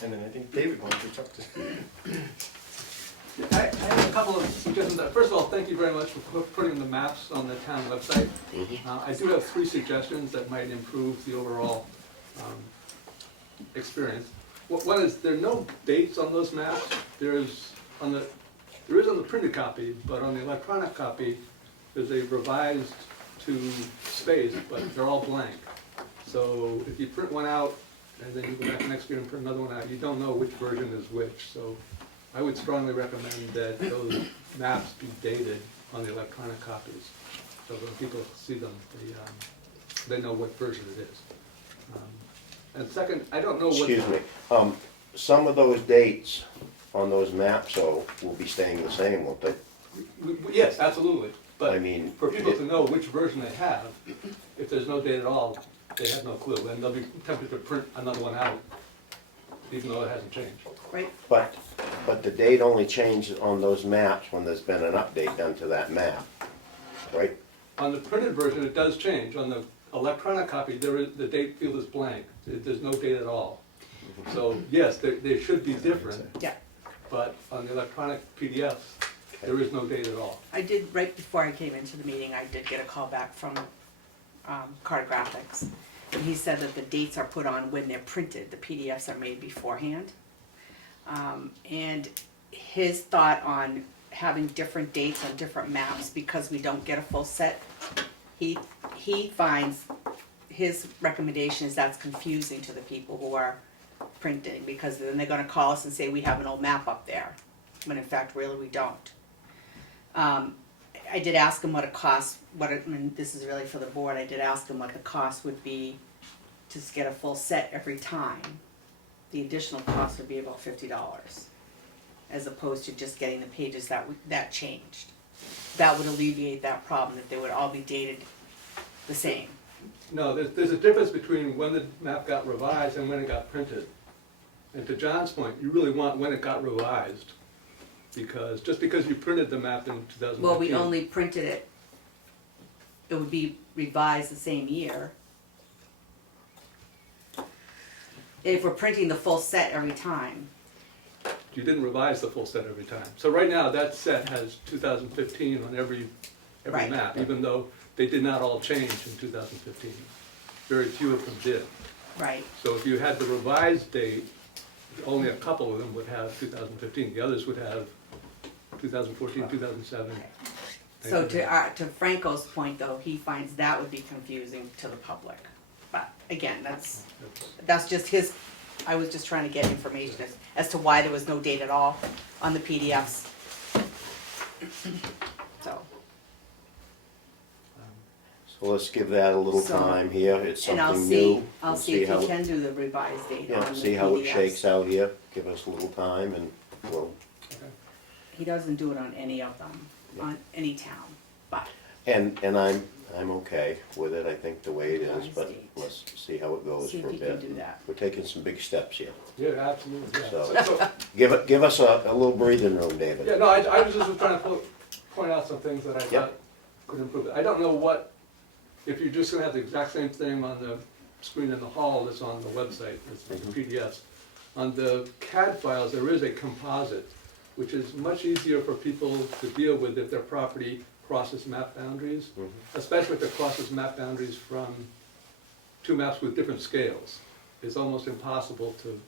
And then I think David wanted to talk to. I have a couple of suggestions. First of all, thank you very much for putting the maps on the town website. I do have 3 suggestions that might improve the overall experience. One is, there are no dates on those maps. There is on the printed copy, but on the electronic copy, there's a revised to space, but they're all blank. So if you print one out, and then you go back next year and print another one out, you don't know which version is which. So I would strongly recommend that those maps be dated on the electronic copies, so when people see them, they know what version it is. And second, I don't know what. Excuse me, some of those dates on those maps, though, will be staying the same, won't they? Yes, absolutely, I but mean, for people to know which version they have, if there's no date at all, they have no clue, and they'll be tempted to print another one out, even though it hasn't changed. Right, but the date only changes on those maps when there's been an update done to that map, right? On the printed version, it does change. On the electronic copy, the date field is blank. There's no date at all. So, yes, they should be different, yeah. but on the electronic PDF, there is no date at all. I did, right before I came into the meeting, I did get a call back from Cartographics. And he said that the dates are put on when they're printed, the PDFs are made beforehand. And his thought on having different dates on different maps, because we don't get a full set, he finds, his recommendation is that's confusing to the people who are printing, because then they're gonna call us and say, we have an old map up there, when in fact, really, we don't. I did ask him what it costs, and this is really for the board, I did ask him what the cost would be to get a full set every time. The additional cost would be about $50. as opposed to just getting the pages that changed. That would alleviate that problem, that they would all be dated the same. No, there's a difference between when the map got revised and when it got printed. And to John's point, you really want when it got revised, because, just because you printed the map in 2015. Well, we only printed it, it would be revised the same year. If we're printing the full set every time. You didn't revise the full set every time. So right now, that set has 2015 on every Right. map, even though they did not all change in 2015. Very few of them did. Right. So if you had the revised date, only a couple of them would have 2015. The others would have 2014, 2007. So to Franco's point though, he finds that would be confusing to the public. But again, that's just his, I was just trying to get information as to why there was no date at all on the PDFs. So, So let's give that a little So- time here, it's and I'll something see, new. I'll We'll see if how he it- can do the revised date on the Yeah, PDFs. see how it shakes out here, give us a little time and we'll, He doesn't do it on any of them, on any town, but, and I'm okay with it, I think the way it is, but Revised date. let's see how it goes see for if a he can bit. do that. We're taking some big steps here, Yeah, absolutely, yeah. So- give us a little breathing room, David. Yeah, no, I was just trying to point out some things that I Yep. thought could improve it. I don't know what, if you're just gonna have the exact same thing on the screen in the hall that's on the website, it's the PDFs. On the CAD files, there is a composite, which is much easier for people to deal with if their property crosses map boundaries, especially if it crosses map boundaries from two maps with different scales. It's almost impossible to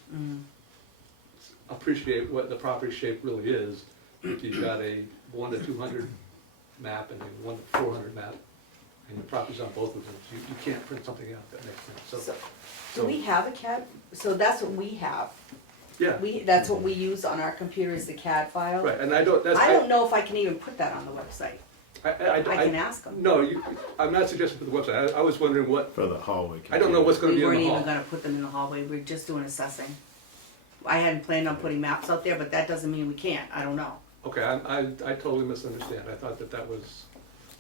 appreciate what the property shape really is if you've got a 1 to 200 map and a 1 to 400 map, and your property's on both of them. You can't print something out that makes sense. So, do we have a CAD, so that's what we have. Yeah, That's what we use on our computer is the CAD file. right, and I don't, that's, I don't know if I can even put that on the website. I can I, ask them. no, I'm not suggesting for the website. I was wondering what, For the hallway. I don't know what's gonna We be in weren't the even hall. gonna put them in the hallway, we're just doing assessing. I hadn't planned on putting maps out there, but that doesn't mean we can't, I don't know. Okay, I totally misunderstand. I thought that was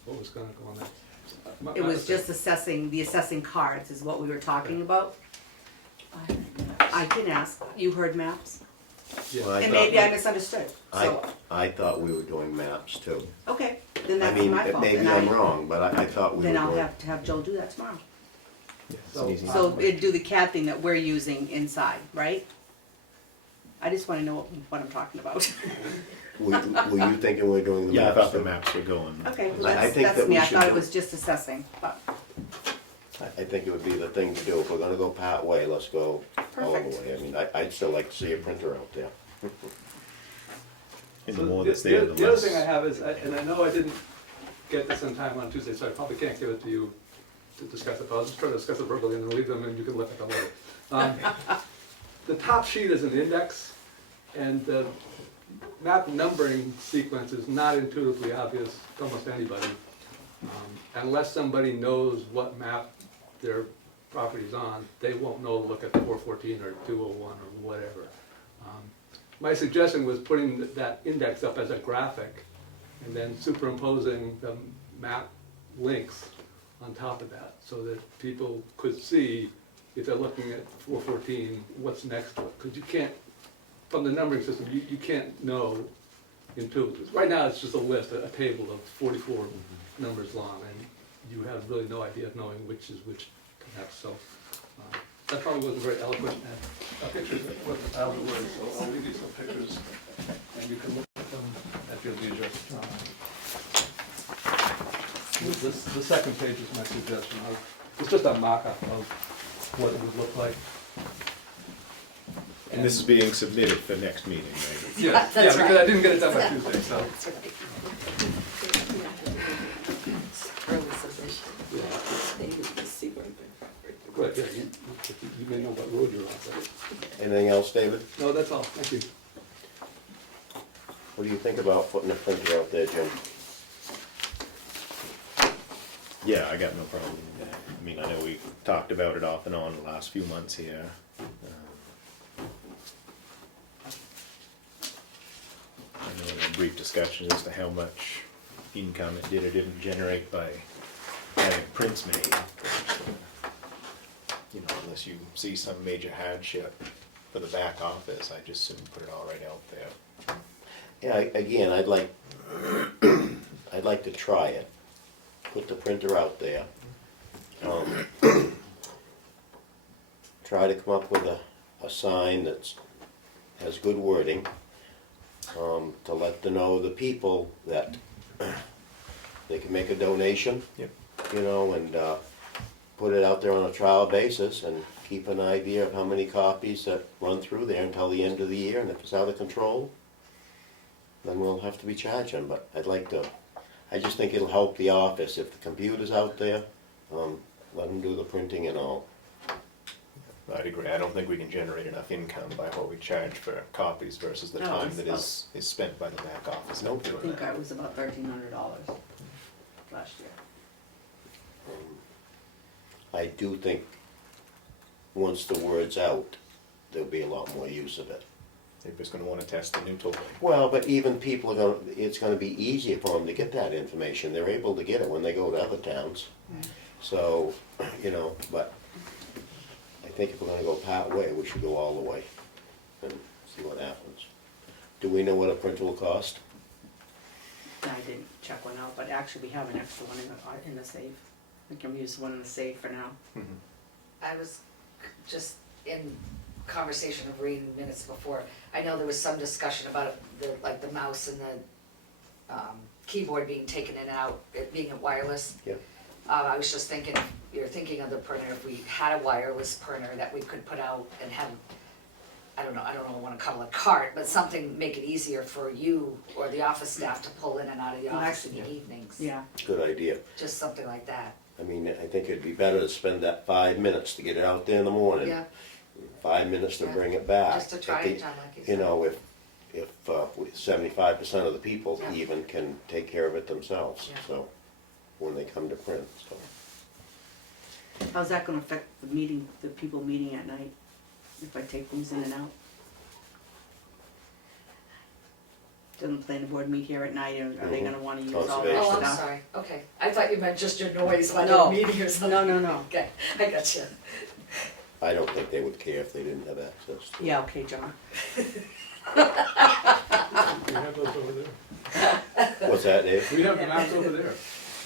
what was gonna go on there. It was just the assessing cards is what we were talking about. I can ask, you heard maps? Yeah. Well, And maybe I misunderstood, so, I thought we were doing maps too. okay, then I that's mean, my fault. maybe Then I'm wrong, but I thought we were Then I'll doing. have to have Joe do that tomorrow. Yeah, it's an easy So one. it'd do the CAD thing that we're using inside, right? I just wanna know what I'm talking about. Were you thinking we were doing the Yeah, I maps thought the too? maps were going. Okay, well, I think that's that me, we I should thought it do- was just assessing, but, I think it would be the thing to do, if we're gonna go part way, let's go all the Perfect. way. I mean, I'd still like to see a printer out there. And So the more that's there, the other less. thing I have is, and I know I didn't get this in time on Tuesday, so I probably can't give it to you to discuss it, but I'll just try to discuss it verbally and then leave them and you can look at them later. The top sheet is an index, and the map numbering sequence is not intuitively obvious to almost anybody. Unless somebody knows what map their property's on, they won't know to look at 414 or 201 or whatever. My suggestion was putting that index up as a graphic and then superimposing the map links on top of that so that people could see, if they're looking at 414, what's next to it. Because you can't, from the numbering system, you can't know intuitively. Right now, it's just a list, a table of 44 numbers long, and you have really no idea of knowing which is which next. So that probably wasn't very eloquent. Pictures what the words, so I'll leave you some pictures, and you can look at them at your leisure. The second page is my suggestion. It's just a mock-up of what it would look like. And this is being submitted for next meeting, right? Yeah, That's because right. I didn't get it done by Tuesday, so. that's right. Early submission. Good, yeah, you may know what road you're on, but. Anything else, David? No, that's all, thank you. What do you think about putting a printer out there, Jim? Yeah, I got no problem with that. I mean, I know we talked about it off and on the last few months here. brief discussion as to how much income it did or didn't generate by having prints made. You know, unless you see some major hardship for the back office, I just soon put it all right out there. Yeah, again, I'd like, I'd like to try it, put the printer out there. Try to come up with a sign that's, has good wording, to let the people that they can make a donation. Yep. You know, and put it out there on a trial basis and keep an idea of how many copies that run through there until the end of the year, and if it's out of control, then we'll have to be charging, but I'd like to, I just think it'll help the office if the computer's out there, let them do the printing and all. I'd agree. I don't think we can generate enough income by what we charge for copies versus the No, time it's that is spent by the back office. Nope. I doing think that. I was about $1,300 last year. I do think, once the word's out, there'll be a lot more use of it. Everybody's gonna wanna test the new tool. Well, but even people are gonna, it's gonna be easier for them to get that information, they're able to get it when they go to other towns. So, you know, but I think if we're gonna go part way, we should go all the way and see what happens. Do we know what a printer will cost? I didn't check one out, but actually we have an extra one in the safe. We can use one in the safe for now. I was just in conversation of reading minutes before, I know there was some discussion about the mouse and the keyboard being taken in and out, it being a wireless. Yep. I was just thinking, you're thinking of the printer, if we had a wireless printer that we could put out and have, I don't know, I wanna call it a cart, but something, make it easier for you or the office staff to pull in and out of the Well, office in the actually, evenings. Yeah, Good idea. Just something like that. I mean, I think it'd be better to spend that 5 minutes to get it out there in the morning. Yeah, 5 minutes to Yeah. bring it back. just to try If it, the- John, like you You said. know, if 75% of the people Yeah. even can take care of it themselves, Yeah. so, when they come to print, so. how's that gonna affect the meeting, the people meeting at night, if I take things in and out? Doesn't the planning board meet here at night, and are they gonna wanna use all that Conservation. Oh, stuff? I'm sorry, okay, I thought you meant just your noise while No. you're meeting or something. No. Okay, I got you. I don't think they would care if they didn't have access to it. Yeah, okay, John. We have those over there. What's that, Dave? We have the maps over there.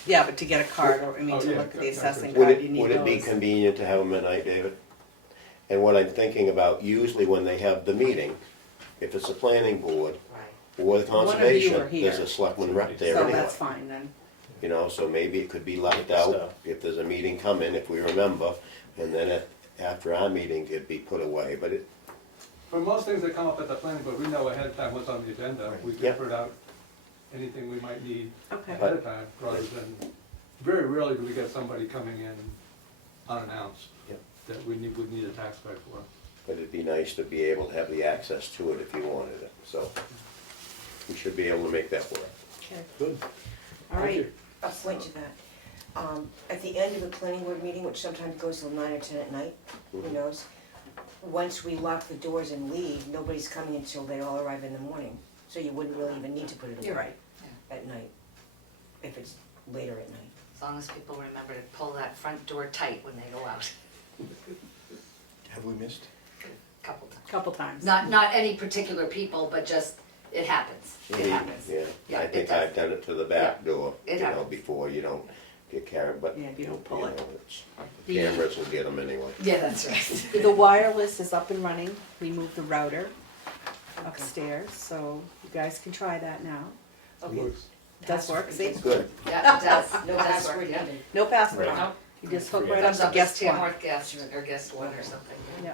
Yeah, but to get a card, or, I mean, Oh, to yeah, look at the gotcha. assessing Would card, you need would it be those. convenient to have them at night, David? And what I'm thinking about, usually when they have the meeting, if it's a planning board Right. or the One of you conservation, are here. there's a selectman rep there So anyway. that's fine then. You know, so maybe it could be left Good out stuff. if there's a meeting coming, if we remember, and then after our meeting, it'd be put away, but it, For most things that come up at the planning board, we know ahead of time what's on the agenda. We Yeah. can put out anything we might need Okay. ahead of time, rather than, very rarely do we get somebody coming in unannounced Yeah. that would need a tax card for. but it'd be nice to be able to have the access to it if you wanted it, so we should be able to make that work. Okay. Good. All right, A point to that. At the end of the planning board meeting, which sometimes goes till 9 or 10 at night, who Mhm. knows? Once we lock the doors and leave, nobody's coming until they all arrive in the morning. So you wouldn't really even need to put it you're away right. at night, if it's later at night. As long as people remember to pull that front door tight when they go out, Have we missed? a couple times. Couple times. Not any particular people, but just, it happens, it happens. Yeah, Yeah, I it think does. I've done it to the back door, It you know, happens. before you don't get carried, but, Yeah, if you don't pull it. know, the cameras will get them anyway. Yeah, that's right. The wireless is up and running. We moved the router upstairs, so you guys can try that now. Okay. Works. It does work, see? Good. Yeah, it does, No it does password work, yeah. needed. No password. Right. No, You just hook Yeah. right up comes to up as guest one. Tamworth guest, or guest one or something. Yeah.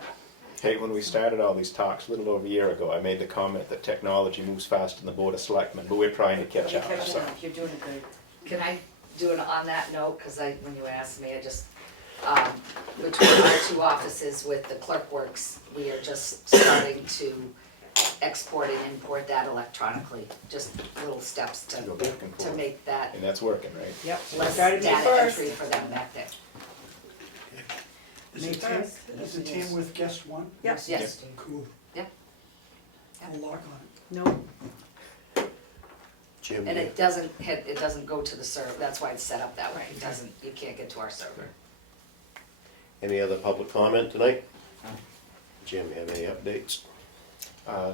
Hey, when we started all these talks a little over a year ago, I made the comment that technology moves fast in the Board of Selectmen, but we're trying to catch You're up, catching so. up, you're doing good. Can I do it on that note, cause when you asked me, I just, between our two offices with the clerk works, we are just starting to export and import that electronically, just little steps To go back and to forth. make that And that's working, right? Yep. less Started May data 1st. entry for them back there. Is May it Tam, 1st. is it Tamworth guest one? Yep. Yes. Cool. Yep. I'll lock on it. No. Jim, And it doesn't hit, it doesn't go to the server, that's why it's set up that way, it doesn't, you can't get to our server. any other public comment tonight? Jim, you have any updates?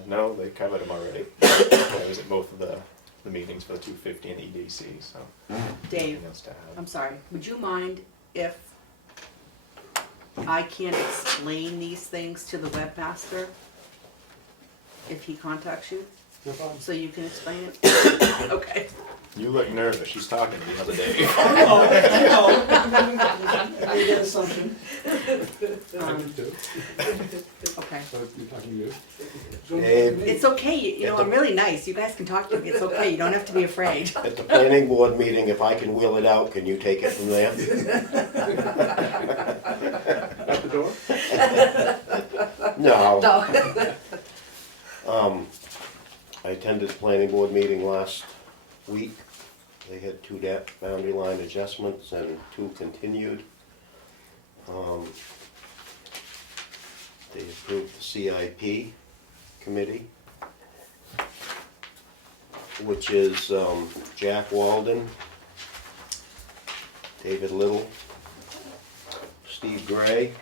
No, they covered them already. I was at both of the meetings for the 250 and EDC, so. Dave, Nothing else to add. I'm sorry, would you mind if I can't explain these things to the webmaster? If he contacts you, No problem. so you can explain it? Okay. You look nervous, she's talking to me the other day. I made that assumption. Okay. So you're talking to you? Dave, It's okay, you know, I'm really nice, you guys can talk to me, it's okay, you don't have to be afraid. at the planning board meeting, if I can wheel it out, can you take it from there? At the door? No. No. I attended the planning board meeting last week. They had 2 boundary line adjustments and 2 continued. They approved the CIP committee, which is Jack Walden, David Little, Steve Gray,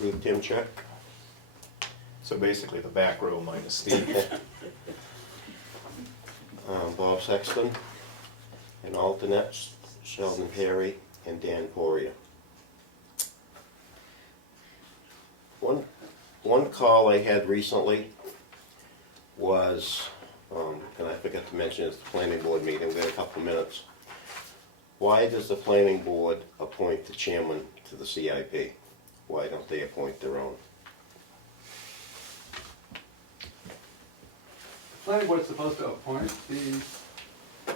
Ruth Timchuk, So basically the back row minus Steve. Bob Sexton, and alternates Sheldon Perry and Dan Poria. One call I had recently was, and I forgot to mention it's the planning board meeting, we had a couple minutes. Why does the planning board appoint the chairman to the CIP? Why don't they appoint their own? Planning board's supposed to appoint the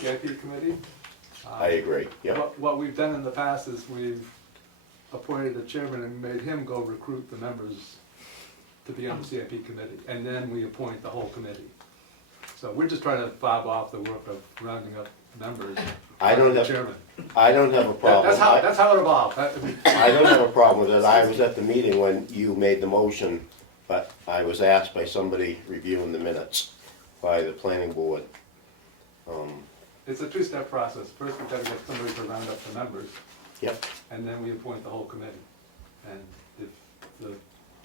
CIP committee. I agree, yep. What we've done in the past is we've appointed a chairman and made him go recruit the members to be on the CIP committee, and then we appoint the whole committee. So we're just trying to bob off the work of rounding up members. I don't have, Chairman. I don't have a problem. That's how it evolved. I don't have a problem with it. I was at the meeting when you made the motion, but I was asked by somebody reviewing the minutes by the planning board. It's a 2-step process. First, we've got to get somebody to round up the members, Yep, and then we appoint the whole committee. And if the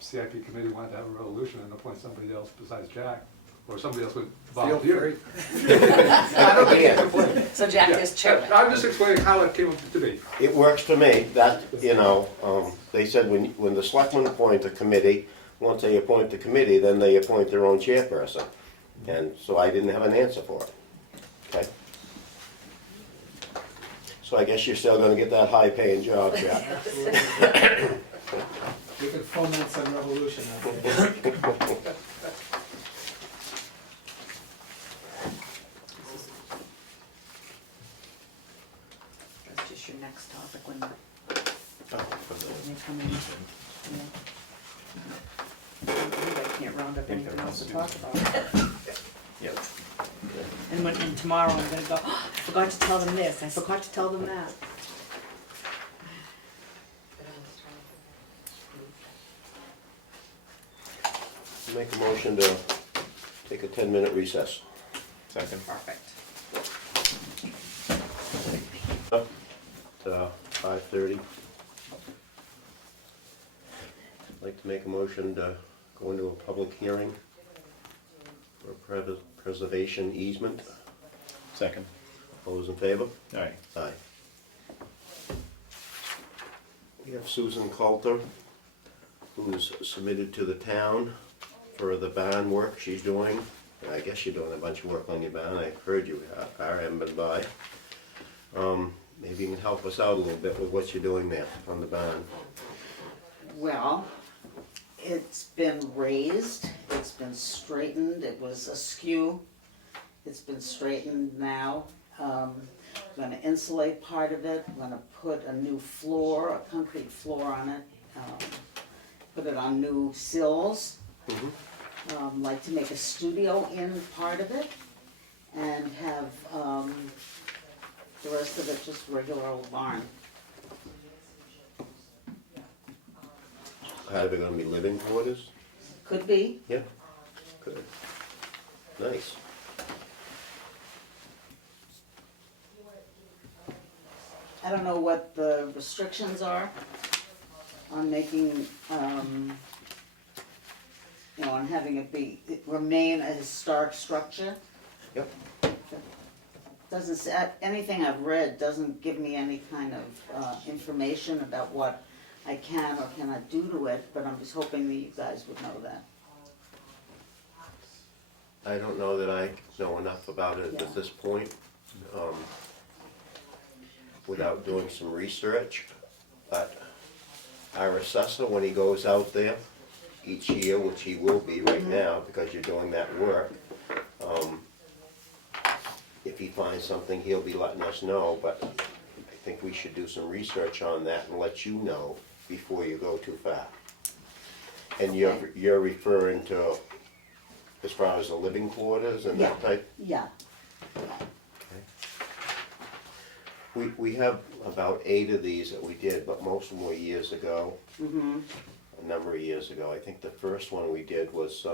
CIP committee wanted to have a resolution and appoint somebody else besides Jack, or somebody else would volunteer. I don't think it's complain. So Jack Yeah. is chairman. I'm just explaining how it came to be. it works for me. That, you know, they said when the selectmen appoint a committee, once they appoint the committee, then they appoint their own chairperson. And so I didn't have an answer for it. Okay? So I guess you're still gonna get that high-paying job, Jack. We could foment some revolution out there. That's just your next topic when Oh, for the- they come in. Yeah. I can't round up anything else to talk about. Yep. And tomorrow I'm gonna go, "Oh, I forgot to tell them this, I forgot to tell them that. Make a motion to take a 10-minute recess. Second. Perfect. 5:30. I'd like to make a motion to go into a public hearing for preservation easement. Second. All those in favor? All right. Aye. We have Susan Coulter, who's submitted to the town for the barn work she's doing. I guess you're doing a bunch of work on your barn, I heard you are, I haven't been by. Maybe you can help us out a little bit with what you're doing there on the barn. Well, it's been raised, it's been straightened, it was askew. It's been straightened now. I'm gonna insulate part of it, I'm gonna put a new floor, a concrete floor on it. Put it on new sills. Like to make a studio in part of it and have, the rest of it just regular old barn. Are they gonna be living quarters? Could be. Yeah, good. Nice. I don't know what the restrictions are on making, on having it remain a historic structure. Yep. Doesn't say, anything I've read doesn't give me any kind of information about what I can or cannot do to it, but I'm just hoping that you guys would know that. I don't know that I know enough about it Yeah. at this point, without doing some research. But our assessor, when he goes out there each year, which he will be right now because you're doing that work, if he finds something, he'll be letting us know, but I think we should do some research on that and let you know before you go too far. And you're referring to as far as the living quarters and that type? Yeah. We have about 8 of these that we did, but most of them were years ago, Mm-hmm. a number of years ago. I think the first one we did was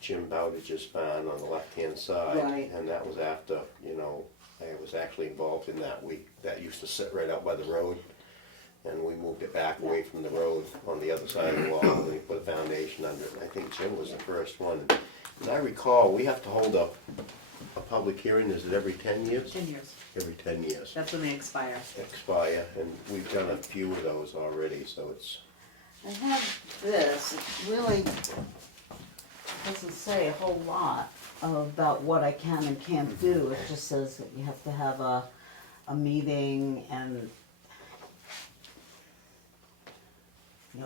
Jim Bowditch's barn on the left-hand side. Right. And that was after, I was actually involved in that. That used to sit right out by the road, and we moved it back away from the road on the other side of the wall, and we put a foundation under it. And I think Jim was the first one. And I recall, we have to hold a public hearing, is it every 10 years? 10 years. Every 10 years. That's when they expire. Expire, and we've done a few of those already, so it's, I have this, it really doesn't say a whole lot about what I can and can't do. It just says that you have to have a meeting and,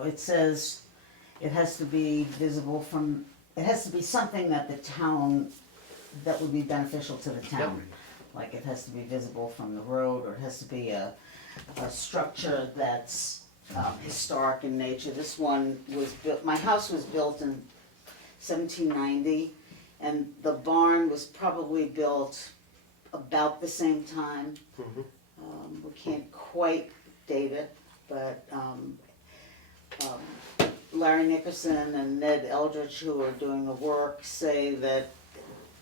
it says it has to be visible from, it has to be something that the town, that would be beneficial to the town. Like it has to be visible from the road, or it has to be a structure that's historic in nature. This one was built, my house was built in 1790, and the barn was probably built about the same time. We can't quite date it, but Larry Nickerson and Ned Eldridge, who are doing the work, say that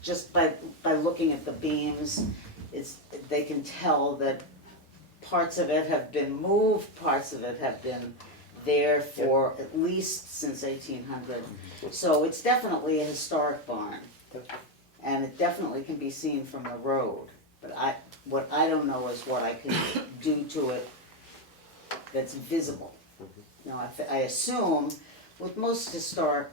just by looking at the beams, they can tell that parts of it have been moved, parts of it have been there for at least since 1800. So it's definitely a historic barn, and it definitely can be seen from the road. But what I don't know is what I can do to it that's visible. I assume with most historic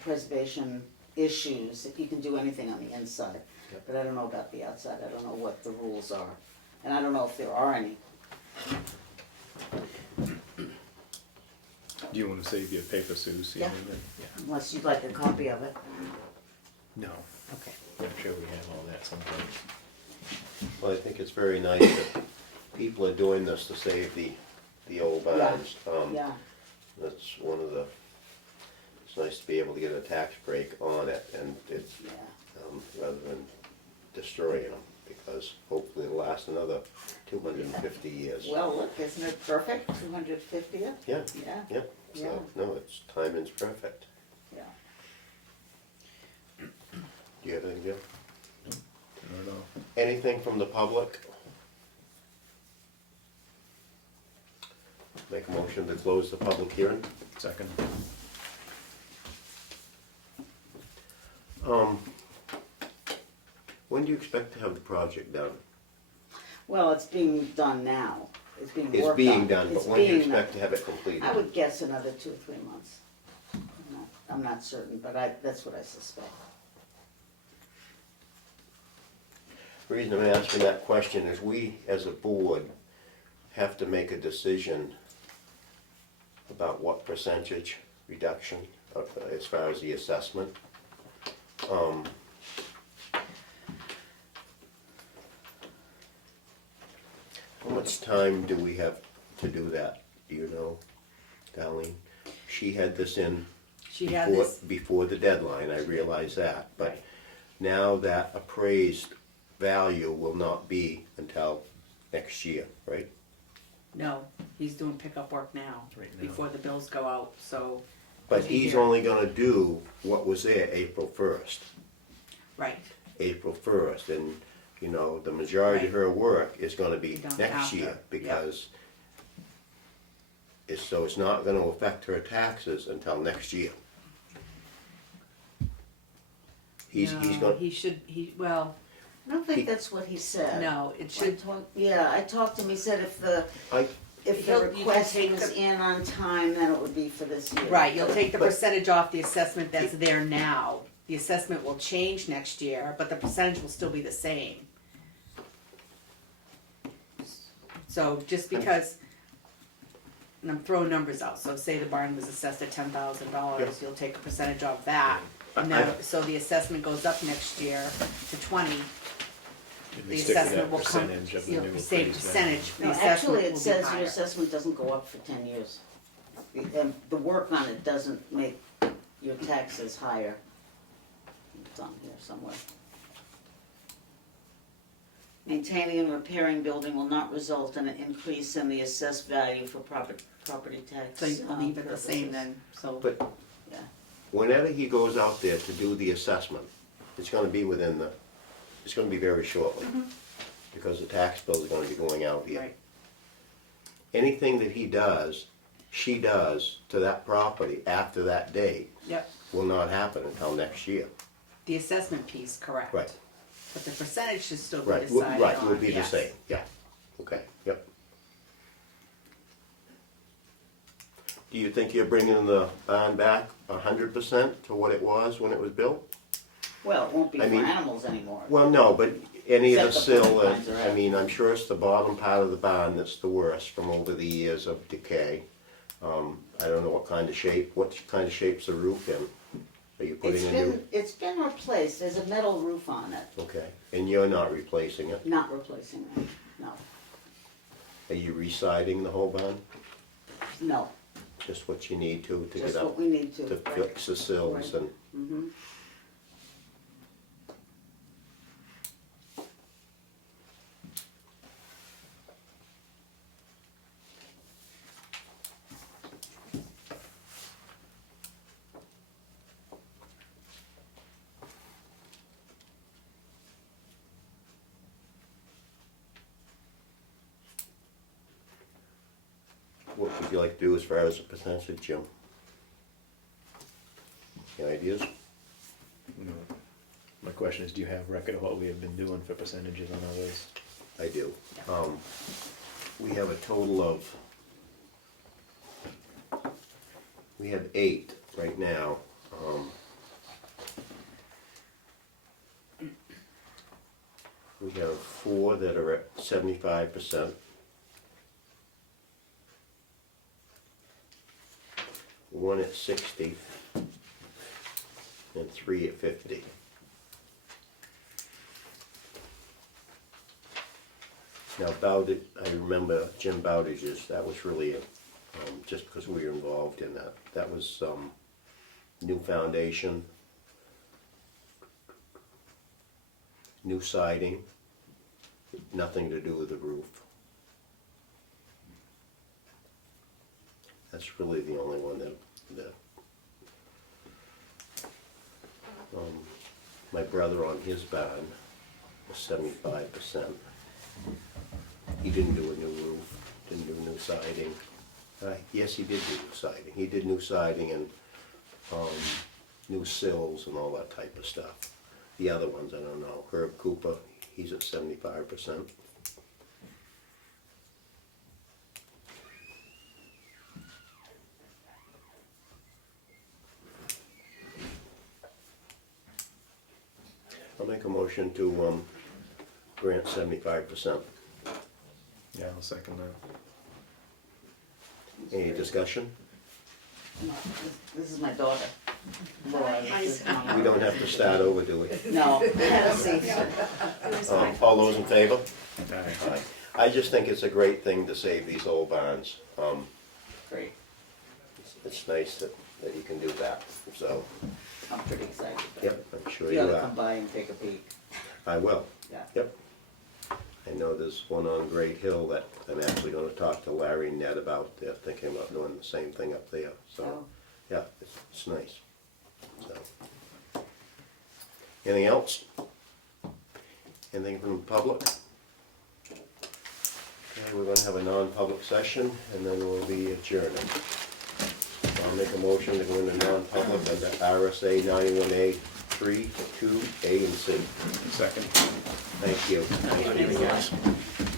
preservation issues that you can do anything on the inside, but I don't know about the outside. I don't know what the rules are, and I don't know if there are any. Do you want to save your paper, Sue? So Yeah. Unless you'd like a copy of it. No. Okay. I'm sure we have all that someplace. well, I think it's very nice that people are doing this to save the old barns. Yeah. That's one of the, it's nice to be able to get a tax break on it, and it's, Yeah. rather than destroying them, because hopefully it'll last another 250 years. Well, look, isn't it perfect? 250th? Yeah, Yeah. yeah, Yeah. so, no, it's, timing's perfect. Yeah. Do you have anything, Jim? I don't know. Anything from the public? Make a motion to close the public hearing? Second. When do you expect to have the project done? Well, it's being done now. It's being worked on. It's being done, but It's when do you being done. expect to have it completed? I would guess another 2 or 3 months. I'm not certain, but that's what I suspect. The reason I'm asking that question is we, as a board, have to make a decision about what percentage reduction as far as the assessment. How much time do we have to do that? Do you know, Darlene? She had this in She had this, before the deadline, I realize that, but now that appraised value will not be until next year, right? No, he's doing pickup work now, Right now. before the bills go out, so, But he's only gonna do what was there April 1st. right, April 1st, and, you know, the majority of her work is gonna be Be done next after, year, yeah. because so it's not gonna affect her taxes until next year. He's no, gonna, well, I don't He- think that's what he said. no, it I should, talked, yeah, I talked to him, he said if the I, He'll- you can request take was the- in on time, then it would be for this year. right, you'll take the But- percentage off the assessment that's there now. The assessment will change next year, but the percentage will still be the same. So just because, and I'm throwing numbers out, so say the barn was assessed at $10,000, you'll take a percentage off that. And then, so the assessment goes up next year to 20, And the we stick to assessment that will come, percentage of the you new know, same appraised percentage, the No, assessment actually, will it be says your higher. assessment doesn't go up for 10 years. And the work on it doesn't make your taxes higher. It's on here somewhere. Maintaining and repairing building will not result in an increase in the assessed value for property tax. So you leave it the same purposes. then, so. but Yeah. whenever he goes out there to do the assessment, it's gonna be within the, it's gonna be very shortly, because the tax bills are gonna be going out here. Right. Anything that he does, she does to that property after that date Yep, will not happen until next year. the assessment piece, correct. Right. But the percentage should still be Right, decided on, right, it would be the yes. same, yeah, okay, yep. Do you think you're bringing the barn back 100% to what it was when it was built? Well, it won't be I for mean- animals anymore. Well, no, but any of the Except the sill, front lines are I out. mean, I'm sure it's the bottom part of the barn that's the worst from over the years of decay. I don't know what kind of shape's the roof in? Are you putting a new? It's been replaced, there's a metal roof on it, Okay, and you're not replacing it? not replacing it, no, Are you re-siding the whole barn? no, Just what you need to just get what up, we need to. to fix the sills Right. and, Mm-hmm. what would you like to do as far as the percentage, Jim? Any ideas? No. My question is, do you have record of what we have been doing for percentages on others? I do. We have a total of, we have 8 right now. We have 4 that are at 75%. One at 60, and 3 at 50. Now Bowditch, I remember Jim Bowditch's, that was really, just because we were involved in that. That was, new foundation, new siding, nothing to do with the roof. That's really the only one that my brother on his barn was 75%. He didn't do a new roof, didn't do new siding. Yes, he did do new siding. He did new siding and new sills and all that type of stuff. The other ones, I don't know. Herb Cooper, he's at 75%. I'll make a motion to grant 75%. Yeah, I'll second that. Any discussion? No, this is my daughter. Laura, this is We don't have to start over, do we? No, have a seat. All those in favor? Aye. Aye. I just think it's a great thing to save these old barns. Great, It's nice that you can do that, so, I'm pretty excited. yep, I'm sure You you ought to come are. by and take a peek, I will, yeah. yep. I know there's one on Great Hill that I'm actually gonna talk to Larry and Ned about. They're thinking about doing the same thing up there, so, Oh, yeah, it's nice, so. Anything else? Anything from the public? Okay, we're gonna have a non-public session, and then we'll be adjourning. So I'll make a motion to go into non-public under RSA 91A 3, 2, A, and C. Second. Thank you. Thanks a lot.